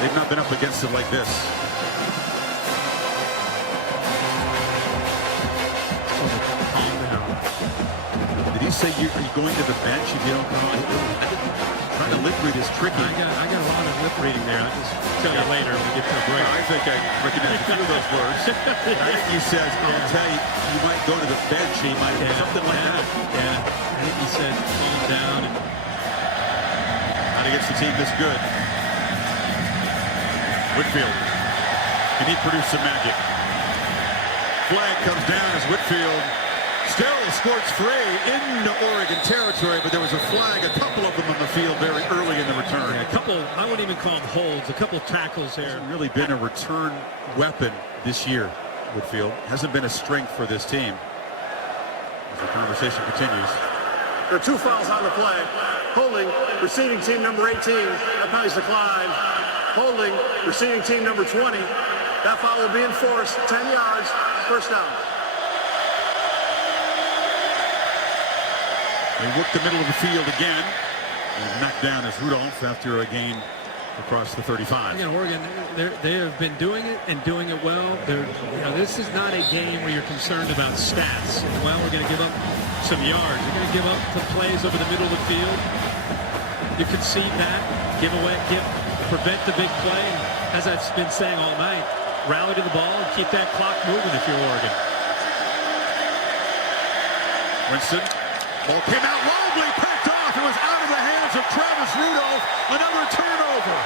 They've not been up against it like this. Did he say you're going to the bench if you don't come on? Trying to lip read is tricky. I got a lot of lip reading there. I'll just tell you later when we get to a break. I think I recognize a few of those words. I think he says, I'll tell you, you might go to the bench. He might have something like that. Yeah, I think he said calm down. And not against the team this good. Whitfield. Can he produce some magic? Flag comes down as Whitfield still squirts free into Oregon territory, but there was a flag, a couple of them on the field very early in the return. Yeah, a couple, I wouldn't even call them holds, a couple tackles there. Hasn't really been a return weapon this year, Whitfield. Hasn't been a strength for this team. As the conversation continues. There are 2 fouls on the play. Holding, receiving team number 18. That penalty's declined. Holding, receiving team number 20. That foul will be enforced. 10 yards, first down. They work the middle of the field again. And knocked down as Rudolph after a gain across the 35. Again, Oregon, they have been doing it and doing it well. This is not a game where you're concerned about stats. Well, we're going to give up some yards. You're going to give up some plays over the middle of the field. You concede that, prevent the big play. And as I've been saying all night, rally to the ball and keep that clock moving if you're Oregon. Winston. Ball came out wildly, picked off. It was out of the hands of Travis Rudolph. Another turnover.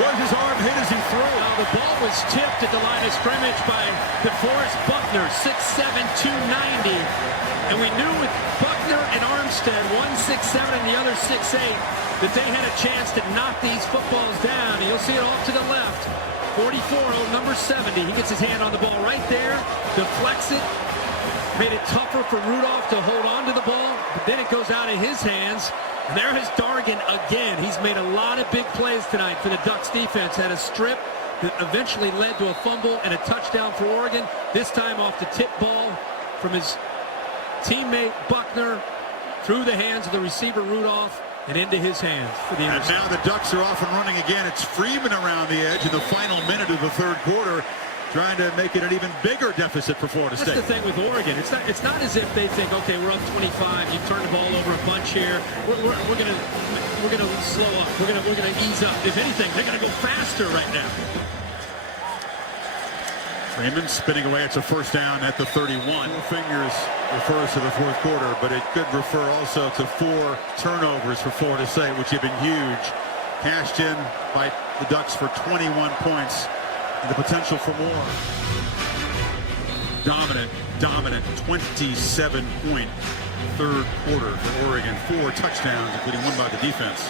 Was his arm hit as he threw? The ball was tipped at the line of scrimmage by DeForest Buckner, 6'7", 290. And we knew with Buckner and Armstead, one 6'7", and the other 6'8", that they had a chance to knock these footballs down. And you'll see it off to the left. 44, number 70. He gets his hand on the ball right there, deflects it. Made it tougher for Rudolph to hold on to the ball, but then it goes out of his hands, And there is Dargan again. He's made a lot of big plays tonight for the Ducks defense. Had a strip that eventually led to a fumble and a touchdown for Oregon. This time off the tip ball from his teammate Buckner through the hands of the receiver Rudolph and into his hands for the interception. And now the Ducks are off and running again. It's Freeman around the edge in the final minute of the third quarter, trying to make it an even bigger deficit for Florida State. That's the thing with Oregon. It's not as if they think, okay, we're up 25. You turn the ball over a bunch here. We're gonna slow up. We're gonna ease up. If anything, they're gonna go faster right now. Freeman spinning away. It's a first down at the 31. Fingers refers to the fourth quarter, but it could refer also to 4 turnovers for Florida State, which have been huge. Cashed in by the Ducks for 21 points. And the potential for more. Dominant 27-point third quarter for Oregon. 4 touchdowns, including 1 by the defense.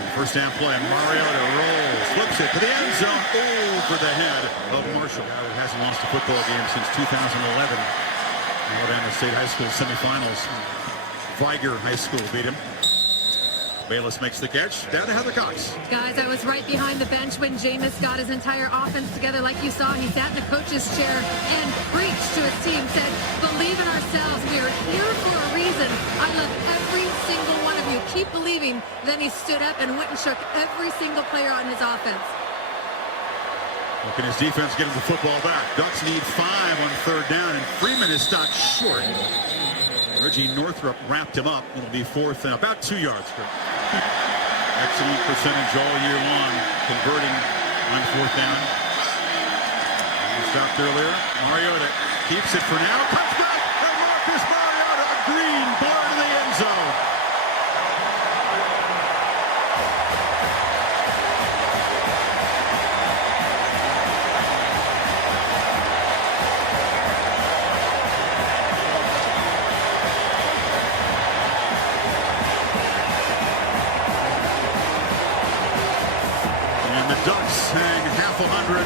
And first down play, Mariota rolls, flips it to the end zone, over the head of Marshall, who hasn't lost a football game since 2011. Alabama State High School semifinals. Viger High School beat him. Bayless makes the catch. Down to Heather Cox. Guys, I was right behind the bench when Jameis got his entire offense together. Like you saw, he sat in the coach's chair and preached to his team, said, believe in ourselves. We are here for a reason. I love every single one of you. Keep believing. Then he stood up and went and shook every single player on his offense. Well, can his defense get him the football back? Ducks need 5 on third down, and Freeman is stopped short. Reggie Northrup wrapped him up. It'll be 4th and about 2 yards. Excellent percentage all year long, converting on 4th down. He stopped earlier. Mariota keeps it for now. Comes back, and Marcus Mariota, a green bar to the end zone. Ducks hang half 100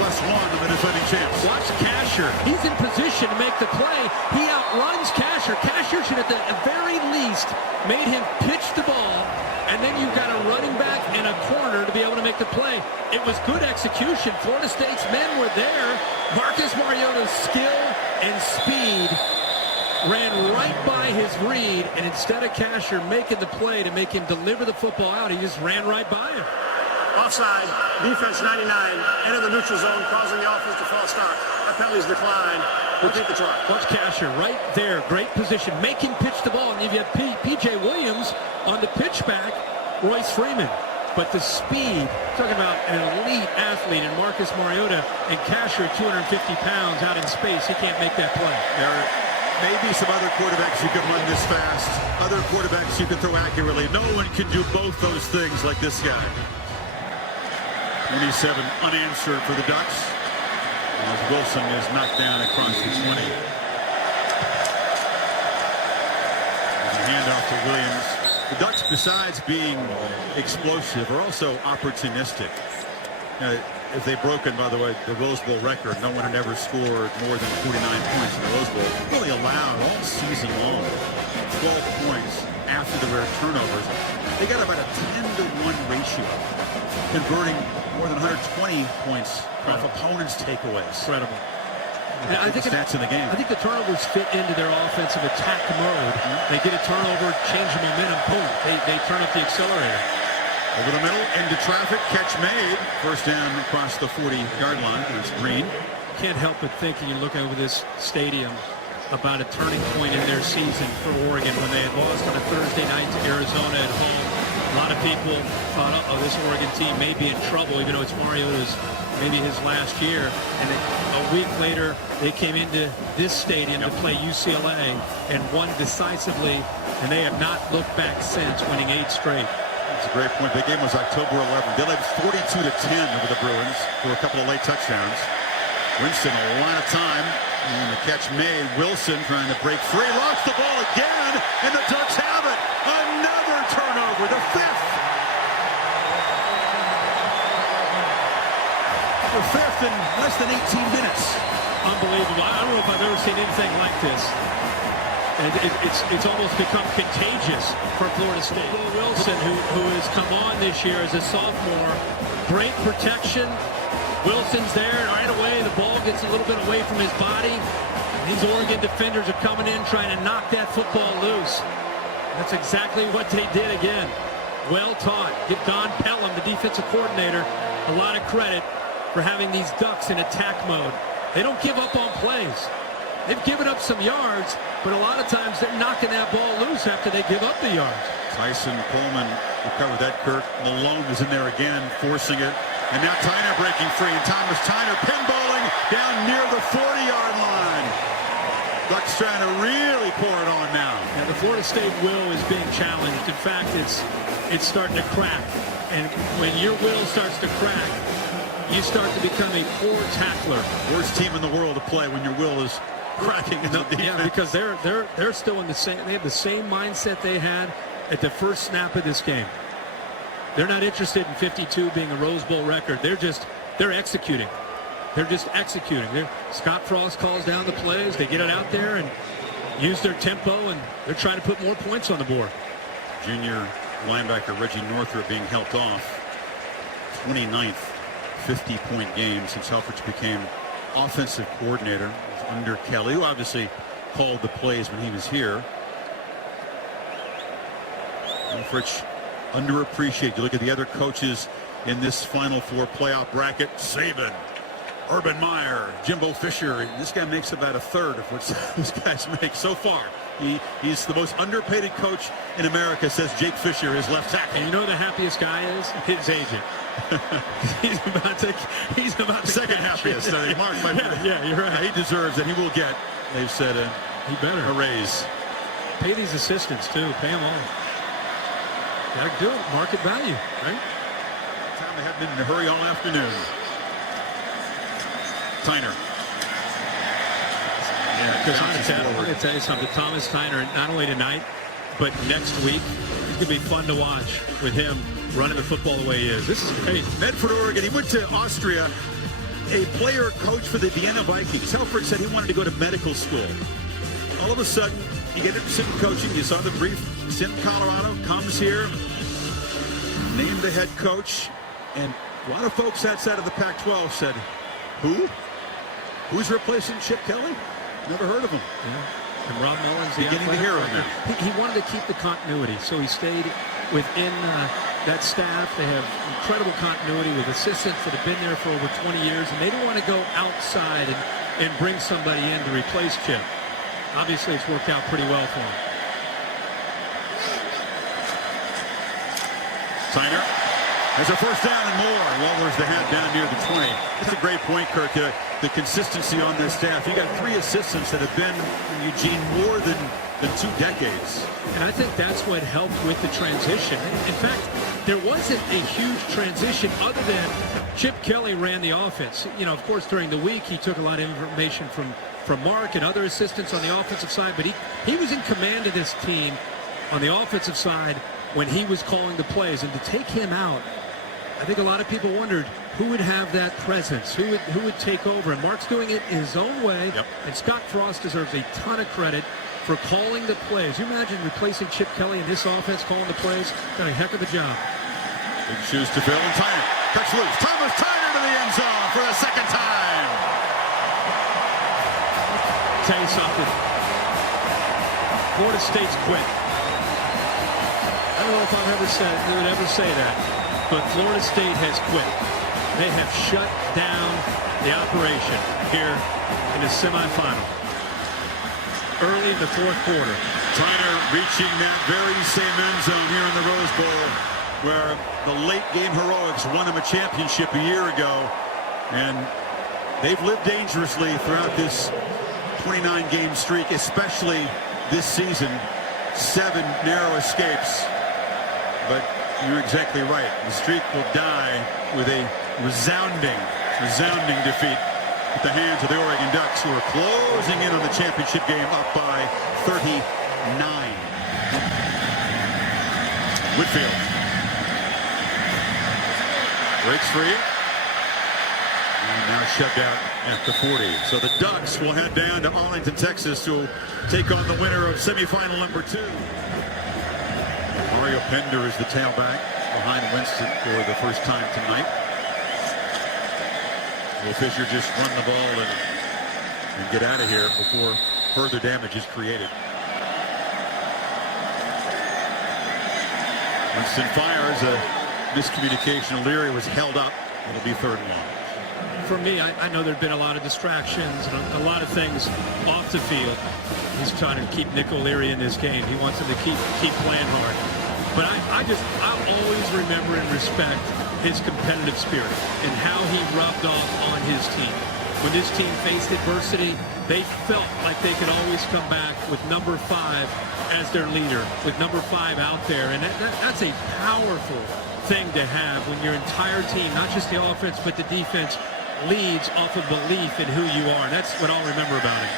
plus 1 of the defending champs. Watch Casher. He's in position to make the play. He outruns Casher. Casher should at the very least made him pitch the ball, and then you've got a running back and a corner to be able to make the play. It was good execution. Florida State's men were there. Marcus Mariota's skill and speed ran right by his read, and instead of Casher making the play to make him deliver the football out, he just ran right by him. Offside, defense 99, enter the neutral zone, causing the offense to false start. That penalty's declined. Repeat the try. Watch Casher right there, great position, making pitch the ball, and if you have P.J. Williams on the pitch back, Royce Freeman. But the speed, talking about an elite athlete in Marcus Mariota, and Casher 250 pounds out in space, he can't make that play. There may be some other quarterbacks who can run this fast, other quarterbacks who can throw accurately. No one can do both those things like this guy. 27 unanswered for the Ducks, as Wilson is knocked down across the 20. There's a handoff to Williams. The Ducks, besides being explosive, are also opportunistic. If they've broken, by the way, the Rose Bowl record, no one had ever scored more than 49 points in the Rose Bowl. Really allowed all season long 12 points after the rare turnovers. They got about a 10-to-1 ratio, converting more than 120 points off opponents' takeaways. Incredible. I think stats in the game. I think the turnovers fit into their offensive attack mode. They get a turnover, change the momentum, boom. They turn up the accelerator. Over the middle, into traffic, catch made. First down across the 40-yard line. It's Green. Can't help but think, and you're looking over this stadium, about a turning point in their season for Oregon when they had lost on a Thursday night to Arizona at home. A lot of people thought, oh, this Oregon team may be in trouble, even though it's Mariota's maybe his last year. And a week later, they came into this stadium to play UCLA and won decisively, and they have not looked back since, winning 8 straight. That's a great point. The game was October 11th. They led 42-10 over the Bruins for a couple of late touchdowns. Winston, a lot of time. And the catch made. Wilson trying to break free. Lost the ball again. And the Ducks have it. Another turnover. The 5th. The 5th in less than 18 minutes. Unbelievable. I don't know if I've ever seen anything like this. And it's almost become contagious for Florida State. Wilson, who has come on this year as a sophomore, great protection. Wilson's there right away. The ball gets a little bit away from his body. These Oregon defenders are coming in trying to knock that football loose. That's exactly what they did again. Well taught. Give Don Pelham, the defensive coordinator, a lot of credit for having these Ducks in attack mode. They don't give up on plays. They've given up some yards, but a lot of times they're knocking that ball loose after they give up the yards. Tyson Coleman recovered that, Kirk. Malone was in there again, forcing it. And now Tyner breaking free, and Thomas Tyner pinballing down near the 40-yard line. Ducks trying to really pour it on now. Now the Florida State will is being challenged. In fact, it's starting to crack. And when your will starts to crack, you start to become a poor tackler. Worst team in the world to play when your will is cracking in the defense. Yeah, because they're still in the same. They have the same mindset they had at the first snap of this game. They're not interested in 52 being a Rose Bowl record. They're executing. They're just executing. Scott Frost calls down the plays. They get it out there and use their tempo, and they're trying to put more points on the board. Junior linebacker Reggie Northrup being helped off. 29th 50-point game since Helfrich became offensive coordinator. It was under Kelly, who obviously called the plays when he was here. Helfrich underappreciated. You look at the other coaches in this Final Four playoff bracket. Saban, Urban Meyer, Jimbo Fisher. This guy makes about a third of what those guys make so far. He's the most underpaid coach in America, says Jake Fisher, his left tackle. And you know who the happiest guy is? His agent. he's about to second happiest. Mark, yeah, you're right. He deserves it. He will get, they've said, a raise. Pay these assistants too. Pay them all. Got to do it. Market value, right? Time they have been in a hurry all afternoon. Tyner. Yeah, because I'm going to tell you something. Thomas Tyner, not only tonight, but next week, it's going to be fun to watch with him running the football the way he is. This is great. Medford, Oregon. He went to Austria, a player coach for the Vienna Vikings. Helfrich said he wanted to go to medical school. All of a sudden, you get him sitting coaching. You saw the brief. He's in Colorado, comes here, named the head coach, and a lot of folks outside of the Pac-12 said, who? Who's replacing Chip Kelly? Never heard of him. Yeah. And Rob Mullins, beginning to hear him now. He wanted to keep the continuity, so he stayed within that staff. They have incredible continuity with assistants that have been there for over 20 years, and they didn't want to go outside and bring somebody in to replace Chip. Obviously, it's worked out pretty well for him. Tyner has a first down and more. Lowers the head down near the 20. That's a great point, Kirk. The consistency on this staff. You got 3 assistants that have been in Eugene more than 2 decades. And I think that's what helped with the transition. In fact, there wasn't a huge transition other than Chip Kelly ran the offense. You know, of course, during the week, he took a lot of information from Mark and other assistants on the offensive side, but he was in command of this team on the offensive side when he was calling the plays. And to take him out, I think a lot of people wondered who would have that presence, who would take over. And Mark's doing it in his own way. Yep. And Scott Frost deserves a ton of credit for calling the plays. You imagine replacing Chip Kelly in this offense calling the plays? Done a heck of a job. Big shoes to fill, and Tyner cuts loose. Thomas Tyner to the end zone for a second time. Tell you something. Florida State's quit. I don't know if I've ever say that, but Florida State has quit. They have shut down the operation here in the semifinal. Early in the fourth quarter. Tyner reaching that very same end zone here in the Rose Bowl where the late game heroics won him a championship a year ago. And they've lived dangerously throughout this 29-game streak, especially this season. 7 narrow escapes. But you're exactly right. The streak will die with a resounding defeat at the hands of the Oregon Ducks, who are closing in on the championship game up by 39. Whitfield breaks free and now shoved out at the 40. So the Ducks will head down to Arlington, Texas to take on the winner of semifinal number 2. Mario Pender is the tailback behind Winston for the first time tonight. Will Fisher just run the ball and get out of here before further damage is created? Winston fires. A miscommunication. Leary was held up. It'll be 3rd and long. For me, I know there have been a lot of distractions and a lot of things off the field. He's trying to keep Nick O'Leary in this game. He wants him to keep playing hard. But I'll always remember and respect his competitive spirit and how he rubbed off on his team. When this team faced adversity, they felt like they could always come back with number 5 as their leader, with number 5 out there. And that's a powerful thing to have when your entire team, not just the offense, but the defense, leads off of belief in who you are. And that's what I'll remember about him.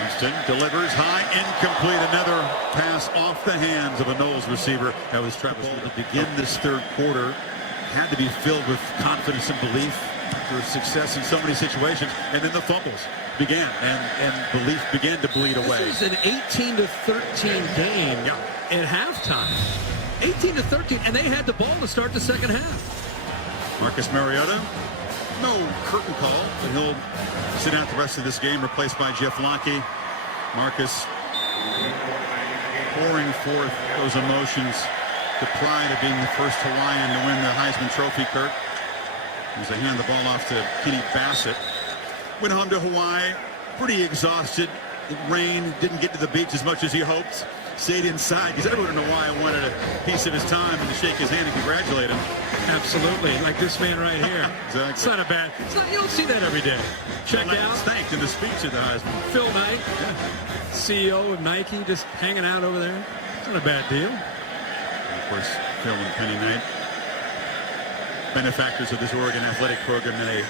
Winston delivers high, incomplete. Another pass off the hands of a Knowles receiver. That was Travis to begin this 3rd quarter. Had to be filled with confidence and belief for success in so many situations. And then the fumbles began, and belief began to bleed away. This is an 18-13 game at halftime. 18-13, and they had the ball to start the second half. Marcus Mariota, no curtain call, but he'll sit out the rest of this game, replaced by Jeff Locke. Marcus pouring forth those emotions, the pride of being the first Hawaiian to win the Heisman Trophy, Kurt. As they hand the ball off to Kenny Bassett. Went home to Hawaii, pretty exhausted. It rained, didn't get to the beach as much as he hoped. Stayed inside because everyone in Hawaii wanted a piece of his time and to shake his hand and congratulate him. Absolutely, like this man right here. Exactly. It's not a bad. You don't see that every day. Check out. Thanked in the speech at the Heisman. Phil Knight, CEO of Nike, just hanging out over there. It's not a bad deal. And of course, Phil and Penny Knight, benefactors of this Oregon athletic program in a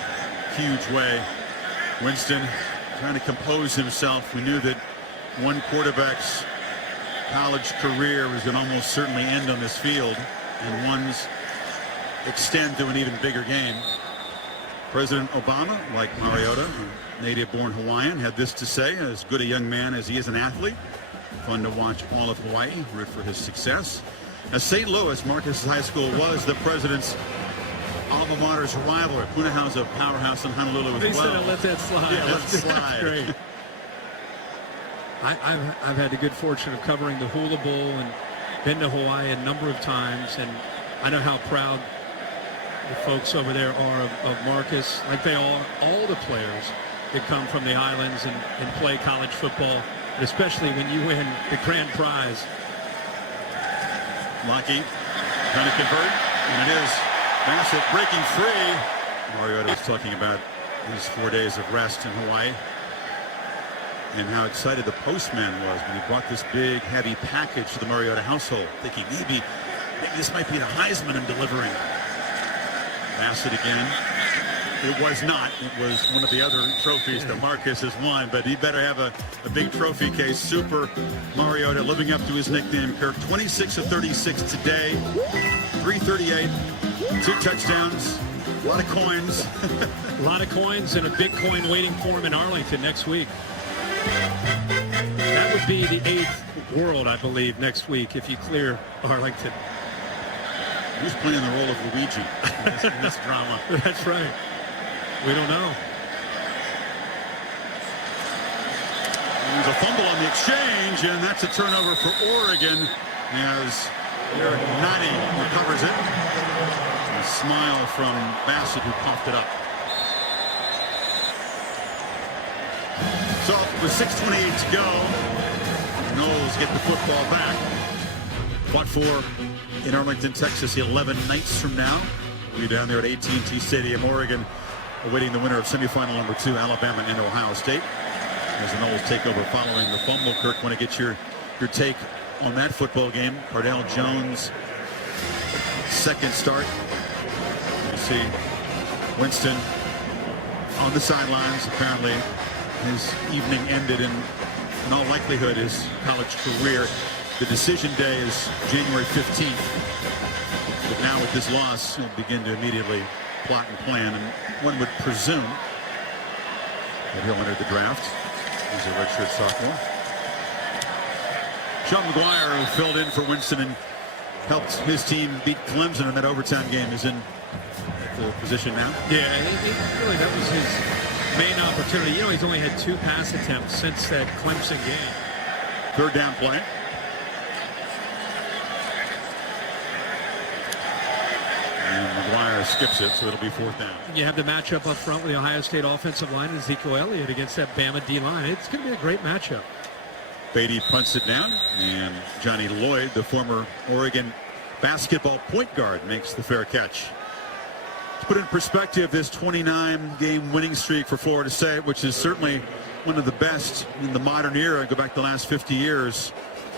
huge way. Winston trying to compose himself. We knew that one quarterback's college career was going to almost certainly end on this field, and one's extend to an even bigger game. President Obama, like Mariota, a native-born Hawaiian, had this to say: as good a young man as he is an athlete, fun to watch all of Hawaii, root for his success. Now, St. Louis, Marcus High School, was the president's alma mater's rival. Punaha's a powerhouse in Honolulu as well. They said let that slide. Yeah, let it slide. Great. I've had the good fortune of covering the Hula Bowl and been to Hawaii a number of times, and I know how proud the folks over there are of Marcus, like they are all the players that come from the islands and play college football, but especially when you win the grand prize. Locke trying to convert, and it is Bassett breaking free. Mariota was talking about his 4 days of rest in Hawaii and how excited the postman was when he brought this big, heavy package to the Mariota household, thinking maybe this might be the Heisman I'm delivering. Bassett again. It was not. It was one of the other trophies that Marcus has won, but he better have a big trophy case. Super Mariota living up to his nickname, Kirk. 26 of 36 today, 338, 2 touchdowns, a lot of coins. A lot of coins and a big coin waiting for him in Arlington next week. That would be the 8th world, I believe, next week if you clear Arlington. Who's playing the role of Luigi in this drama? That's right. We don't know. There's a fumble on the exchange, and that's a turnover for Oregon as Eric Nani recovers it. A smile from Bassett, who coughed it up. So with 6:28 to go, Knowles get the football back. Fought for in Arlington, Texas, 11 nights from now. We'll be down there at AT&T Stadium, Oregon, awaiting the winner of semifinal number 2, Alabama and Ohio State. As the Knowles take over following the fumble. Kirk, want to get your take on that football game. Cardell Jones' second start. You see Winston on the sidelines. Apparently his evening ended in all likelihood his college career. The decision day is January 15th. But now with this loss, he'll begin to immediately plot and plan. And one would presume And he'll enter the draft. He's a redshirt sophomore. Sean McGuire, who filled in for Winston and helped his team beat Clemson in that overtime game, is in the position now. Yeah, really that was his main opportunity. You know, he's only had 2 pass attempts since that Clemson game. Third down play. And McGuire skips it, so it'll be 4th down. You have the matchup up front with the Ohio State offensive line and Ezekiel Elliott against that Bama D-line. It's going to be a great matchup. Beatty punts it down, and Johnny Lloyd, the former Oregon basketball point guard, makes the fair catch. To put in perspective, this 29-game winning streak for Florida State, which is certainly one of the best in the modern era, go back the last 50 years.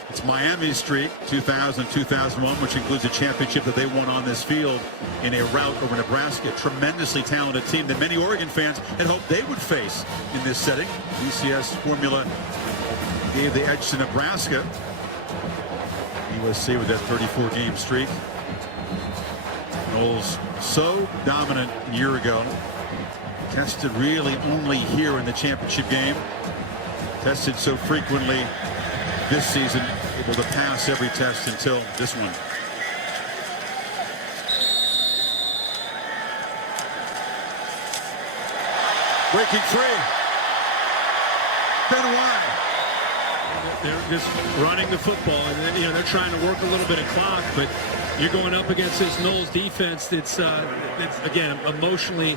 It's Miami's streak, 2000-2001, which includes a championship that they won on this field in a rout over Nebraska. A tremendously talented team that many Oregon fans had hoped they would face in this setting. BCS formula gave the edge to Nebraska. USC with that 34-game streak. Knowles so dominant a year ago. Tested really only here in the championship game. Tested so frequently this season, able to pass every test until this one. Breaking free. Benoit. They're just running the football, and then, you know, they're trying to work a little bit of clock, but you're going up against this Knowles defense that's again emotionally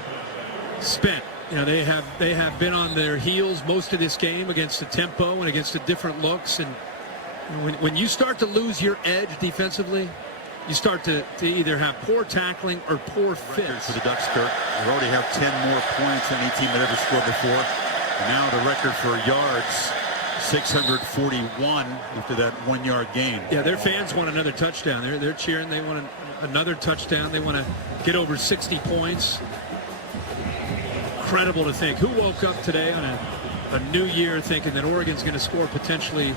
spent. You know, they have been on their heels most of this game against the tempo and against the different looks, and when you start to lose your edge defensively, you start to either have poor tackling or poor fits. For the Ducks, Kirk, they already have 10 more points than any team that ever scored before. And now the record for yards, 641 after that 1-yard gain. Yeah, their fans want another touchdown. They're cheering. They want another touchdown. They want to get over 60 points. Incredible to think. Who woke up today on a new year thinking that Oregon's going to score potentially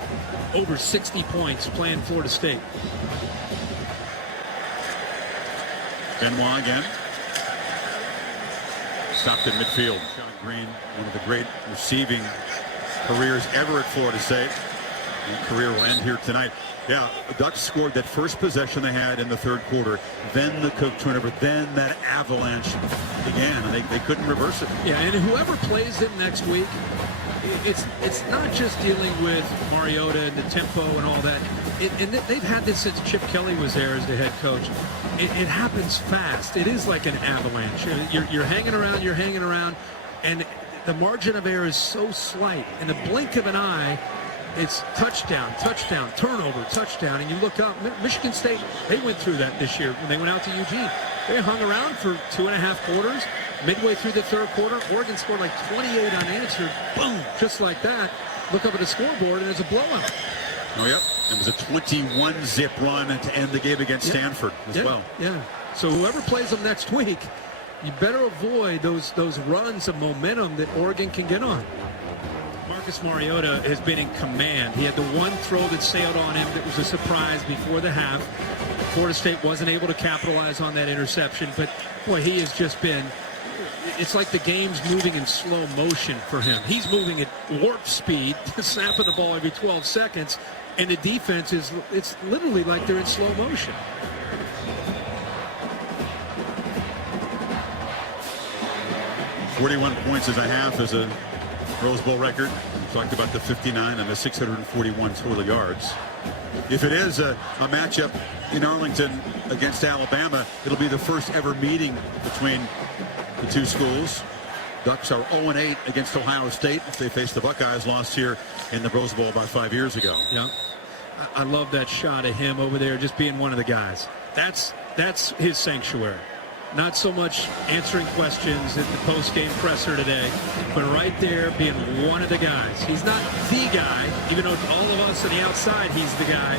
over 60 points playing Florida State? Benoit again. Stopped in midfield. Sean Green, one of the great receiving careers ever at Florida State. And career will end here tonight. Yeah, the Ducks scored that first possession they had in the third quarter. Then the Cook turnover. Then that avalanche began, and they couldn't reverse it. Yeah, and whoever plays them next week, it's not just dealing with Mariota and the tempo and all that. And they've had this since Chip Kelly was there as the head coach. It happens fast. It is like an avalanche. You're hanging around, and the margin of error is so slight. In the blink of an eye, it's touchdown, turnover, touchdown, and you look up. Michigan State, they went through that this year when they went out to Eugene. They hung around for 2.5 quarters. Midway through the third quarter, Oregon scored like 28 unanswered. Boom, just like that. Look up at the scoreboard, and there's a blowout. Oh, yep. It was a 21-zip run to end the game against Stanford as well. Yeah. So whoever plays them next week, you better avoid those runs of momentum that Oregon can get on. Marcus Mariota has been in command. He had the one throw that sailed on him that was a surprise before the half. Florida State wasn't able to capitalize on that interception, but boy, he has just been, it's like the game's moving in slow motion for him. He's moving at warp speed, snapping the ball every 12 seconds, and the defense it's literally like they're in slow motion. .41 points as a half is a Rose Bowl record. We talked about the 59 and the 641 total yards. If it is a matchup in Arlington against Alabama, it'll be the first ever meeting between the two schools. Ducks are 0-8 against Ohio State. They faced the Buckeyes, lost here in the Rose Bowl about 5 years ago. Yeah, I love that shot of him over there just being one of the guys. That's his sanctuary. Not so much answering questions at the post-game presser today, but right there being one of the guys. He's not the guy, even though all of us on the outside, he's the guy.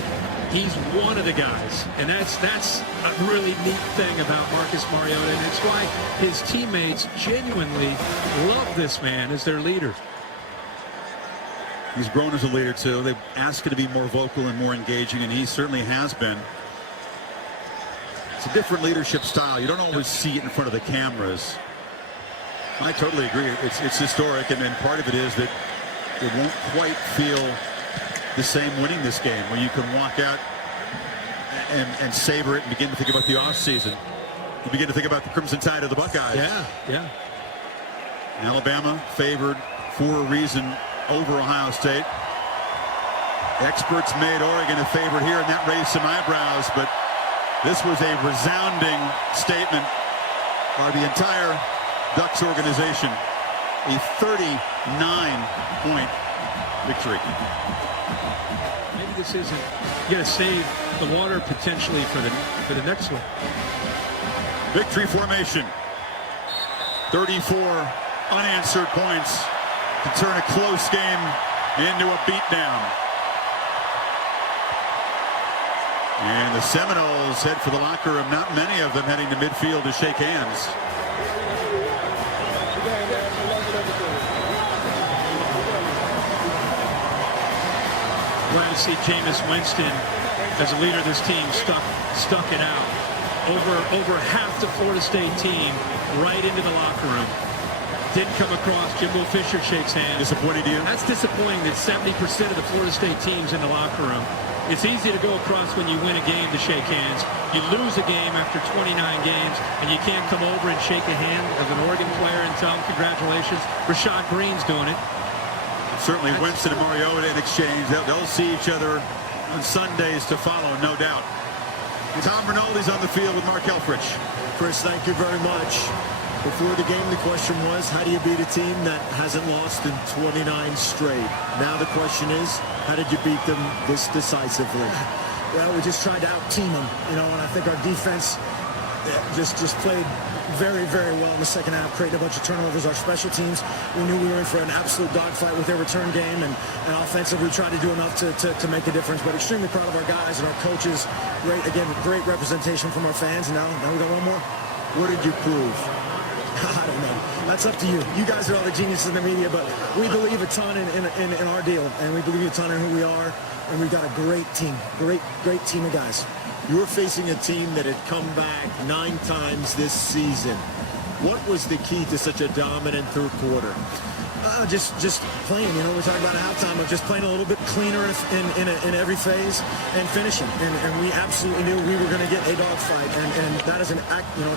He's one of the guys, and that's a really neat thing about Marcus Mariota, and it's why his teammates genuinely love this man as their leader. He's grown as a leader, too. They've asked him to be more vocal and more engaging, and he certainly has been. It's a different leadership style. You don't always see it in front of the cameras. I totally agree. It's historic, and part of it is that it won't quite feel the same winning this game, where you can walk out and savor it and begin to think about the offseason. You begin to think about the Crimson Tide of the Buckeyes. Yeah. Alabama favored for a reason over Ohio State. Experts made Oregon a favorite here, and that raised some eyebrows, but this was a resounding statement by the entire Ducks organization. A 39-point victory. Maybe this isn't. You got to save the water potentially for the next one. Victory formation. 34 unanswered points to turn a close game into a beatdown. And the Seminoles head for the locker room. Not many of them heading to midfield to shake hands. Glad to see Jameis Winston, as a leader of this team, stuck it out. Over half the Florida State team right into the locker room. Didn't come across. Jimbo Fisher shakes hands. Disappointing to you? That's disappointing that 70% of the Florida State team's in the locker room. It's easy to go across when you win a game to shake hands. You lose a game after 29 games, and you can't come over and shake a hand of an Oregon player and tell them congratulations. Rashad Green's doing it. Certainly Winston and Mariota in exchange. They'll see each other on Sundays to follow, no doubt. Tom Rinaldi's on the field with Mark Helfrich. Chris, thank you very much. Before the game, the question was, how do you beat a team that hasn't lost in 29 straight? Now the question is, how did you beat them this decisively? Well, we just tried to out-team them, and I think our defense just played very, very well in the second half, creating a bunch of turnovers. Our special teams, we knew we were in for an absolute dogfight with their return game, and offensively we tried to do enough to make a difference. But extremely proud of our guys and our coaches. Great representation from our fans, and now we got one more. What did you prove? I don't know. That's up to you. You guys are all the geniuses in the media, but we believe a ton in our deal, and we believe a ton in who we are, and we've got a great team, great team of guys. You were facing a team that had come back 9 times this season. What was the key to such a dominant third quarter? Just playing, we talked about halftime of just playing a little bit cleaner in every phase and finishing. And we absolutely knew we were going to get a dogfight. And that is an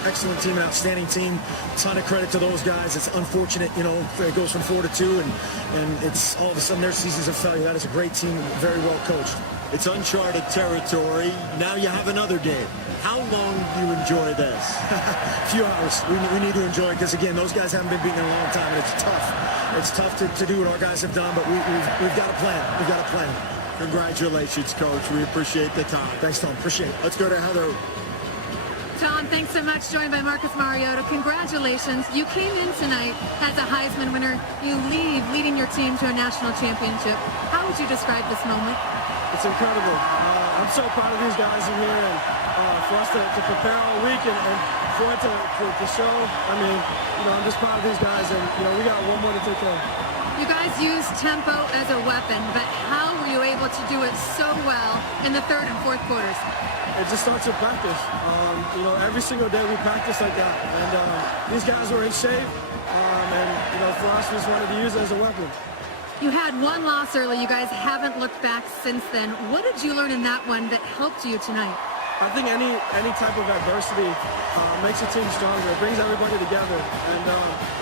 excellent team, an outstanding team. Ton of credit to those guys. It's unfortunate, it goes from 4-2 and it's all of a sudden their season's a failure. That is a great team, very well coached. It's uncharted territory. Now you have another game. How long do you enjoy this? A few hours. We need to enjoy it because, again, those guys haven't been beaten in a long time, and it's tough. It's tough to do what our guys have done, but we've got a plan. We've got a plan. Congratulations, Coach. We appreciate the time. Thanks, Tom. Appreciate it. Let's go to Heather. Tom, thanks so much. Joined by Marcus Mariota. Congratulations. You came in tonight as a Heisman winner. You leave leading your team to a national championship. How would you describe this moment? It's incredible. I'm so proud of these guys in here, and for us to prepare all week and for it to show. I mean, I'm just proud of these guys, and we got one more to take care of. You guys used tempo as a weapon, but how were you able to do it so well in the third and fourth quarters? It just starts with practice. Every single day we practice like that, and these guys were in shape, and for us, we just wanted to use it as a weapon. You had one loss early. You guys haven't looked back since then. What did you learn in that one that helped you tonight? I think any type of adversity makes a team stronger. It brings everybody together. And,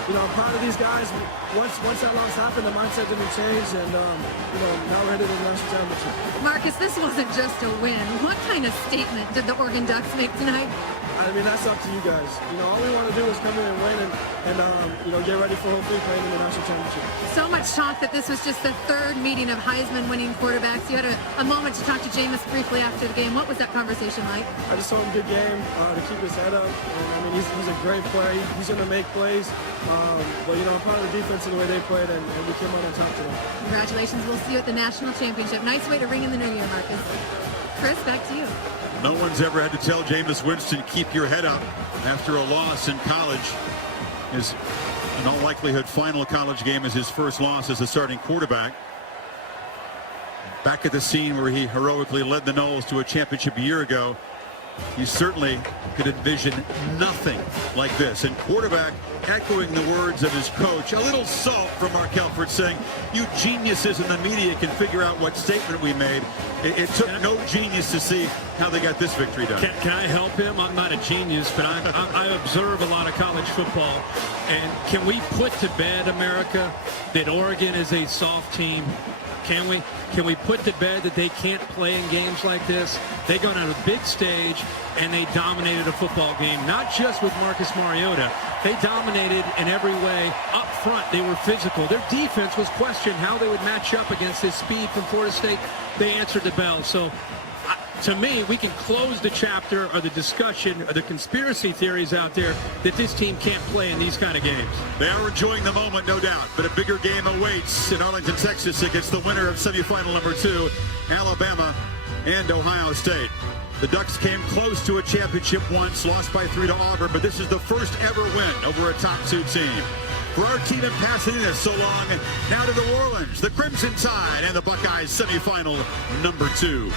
I'm proud of these guys. Once that loss happened, the mindset didn't change. And, now we're headed to the national championship. Marcus, this wasn't just a win. What kind of statement did the Oregon Ducks make tonight? I mean, that's up to you guys. All we want to do is come in and win and get ready for hopefully playing in the national championship. So much talk that this was just the third meeting of Heisman-winning quarterbacks. You had a moment to talk to Jameis briefly after the game. What was that conversation like? I just told him good game to keep his head up. And, he's a great player. He's going to make plays. But, I'm proud of the defense and the way they played, and we came out on top today. Congratulations. We'll see you at the national championship. Nice way to ring in the new year, Marcus. Chris, back to you. No one's ever had to tell Jameis Winston, keep your head up after a loss in college. His, in all likelihood, final college game is his first loss as a starting quarterback. Back at the scene where he heroically led the Noles to a championship a year ago. you certainly could envision nothing like this. And quarterback echoing the words of his coach, a little salt from Mark Helford saying, you geniuses in the media can figure out what statement we made. It took no genius to see how they got this victory done. Can I help him? I'm not a genius, but I observe a lot of college football. And can we put to bed, America, that Oregon is a soft team? Can we? Can we put to bed that they can't play in games like this? They got on a big stage and they dominated a football game, not just with Marcus Mariota. They dominated in every way. Up front, they were physical. Their defense was questioned how they would match up against this speed from Florida State. They answered the bell. So to me, we can close the chapter or the discussion or the conspiracy theories out there that this team can't play in these kind of games. They are enjoying the moment, no doubt, but a bigger game awaits in Arlington, Texas against the winner of semifinal number 2, Alabama and Ohio State. The Ducks came close to a championship once, lost by 3 to Auburn, but this is the first ever win over a top 2 team. For our team in Pasadena so long, now to New Orleans, the Crimson Tide and the Buckeyes semifinal number 2.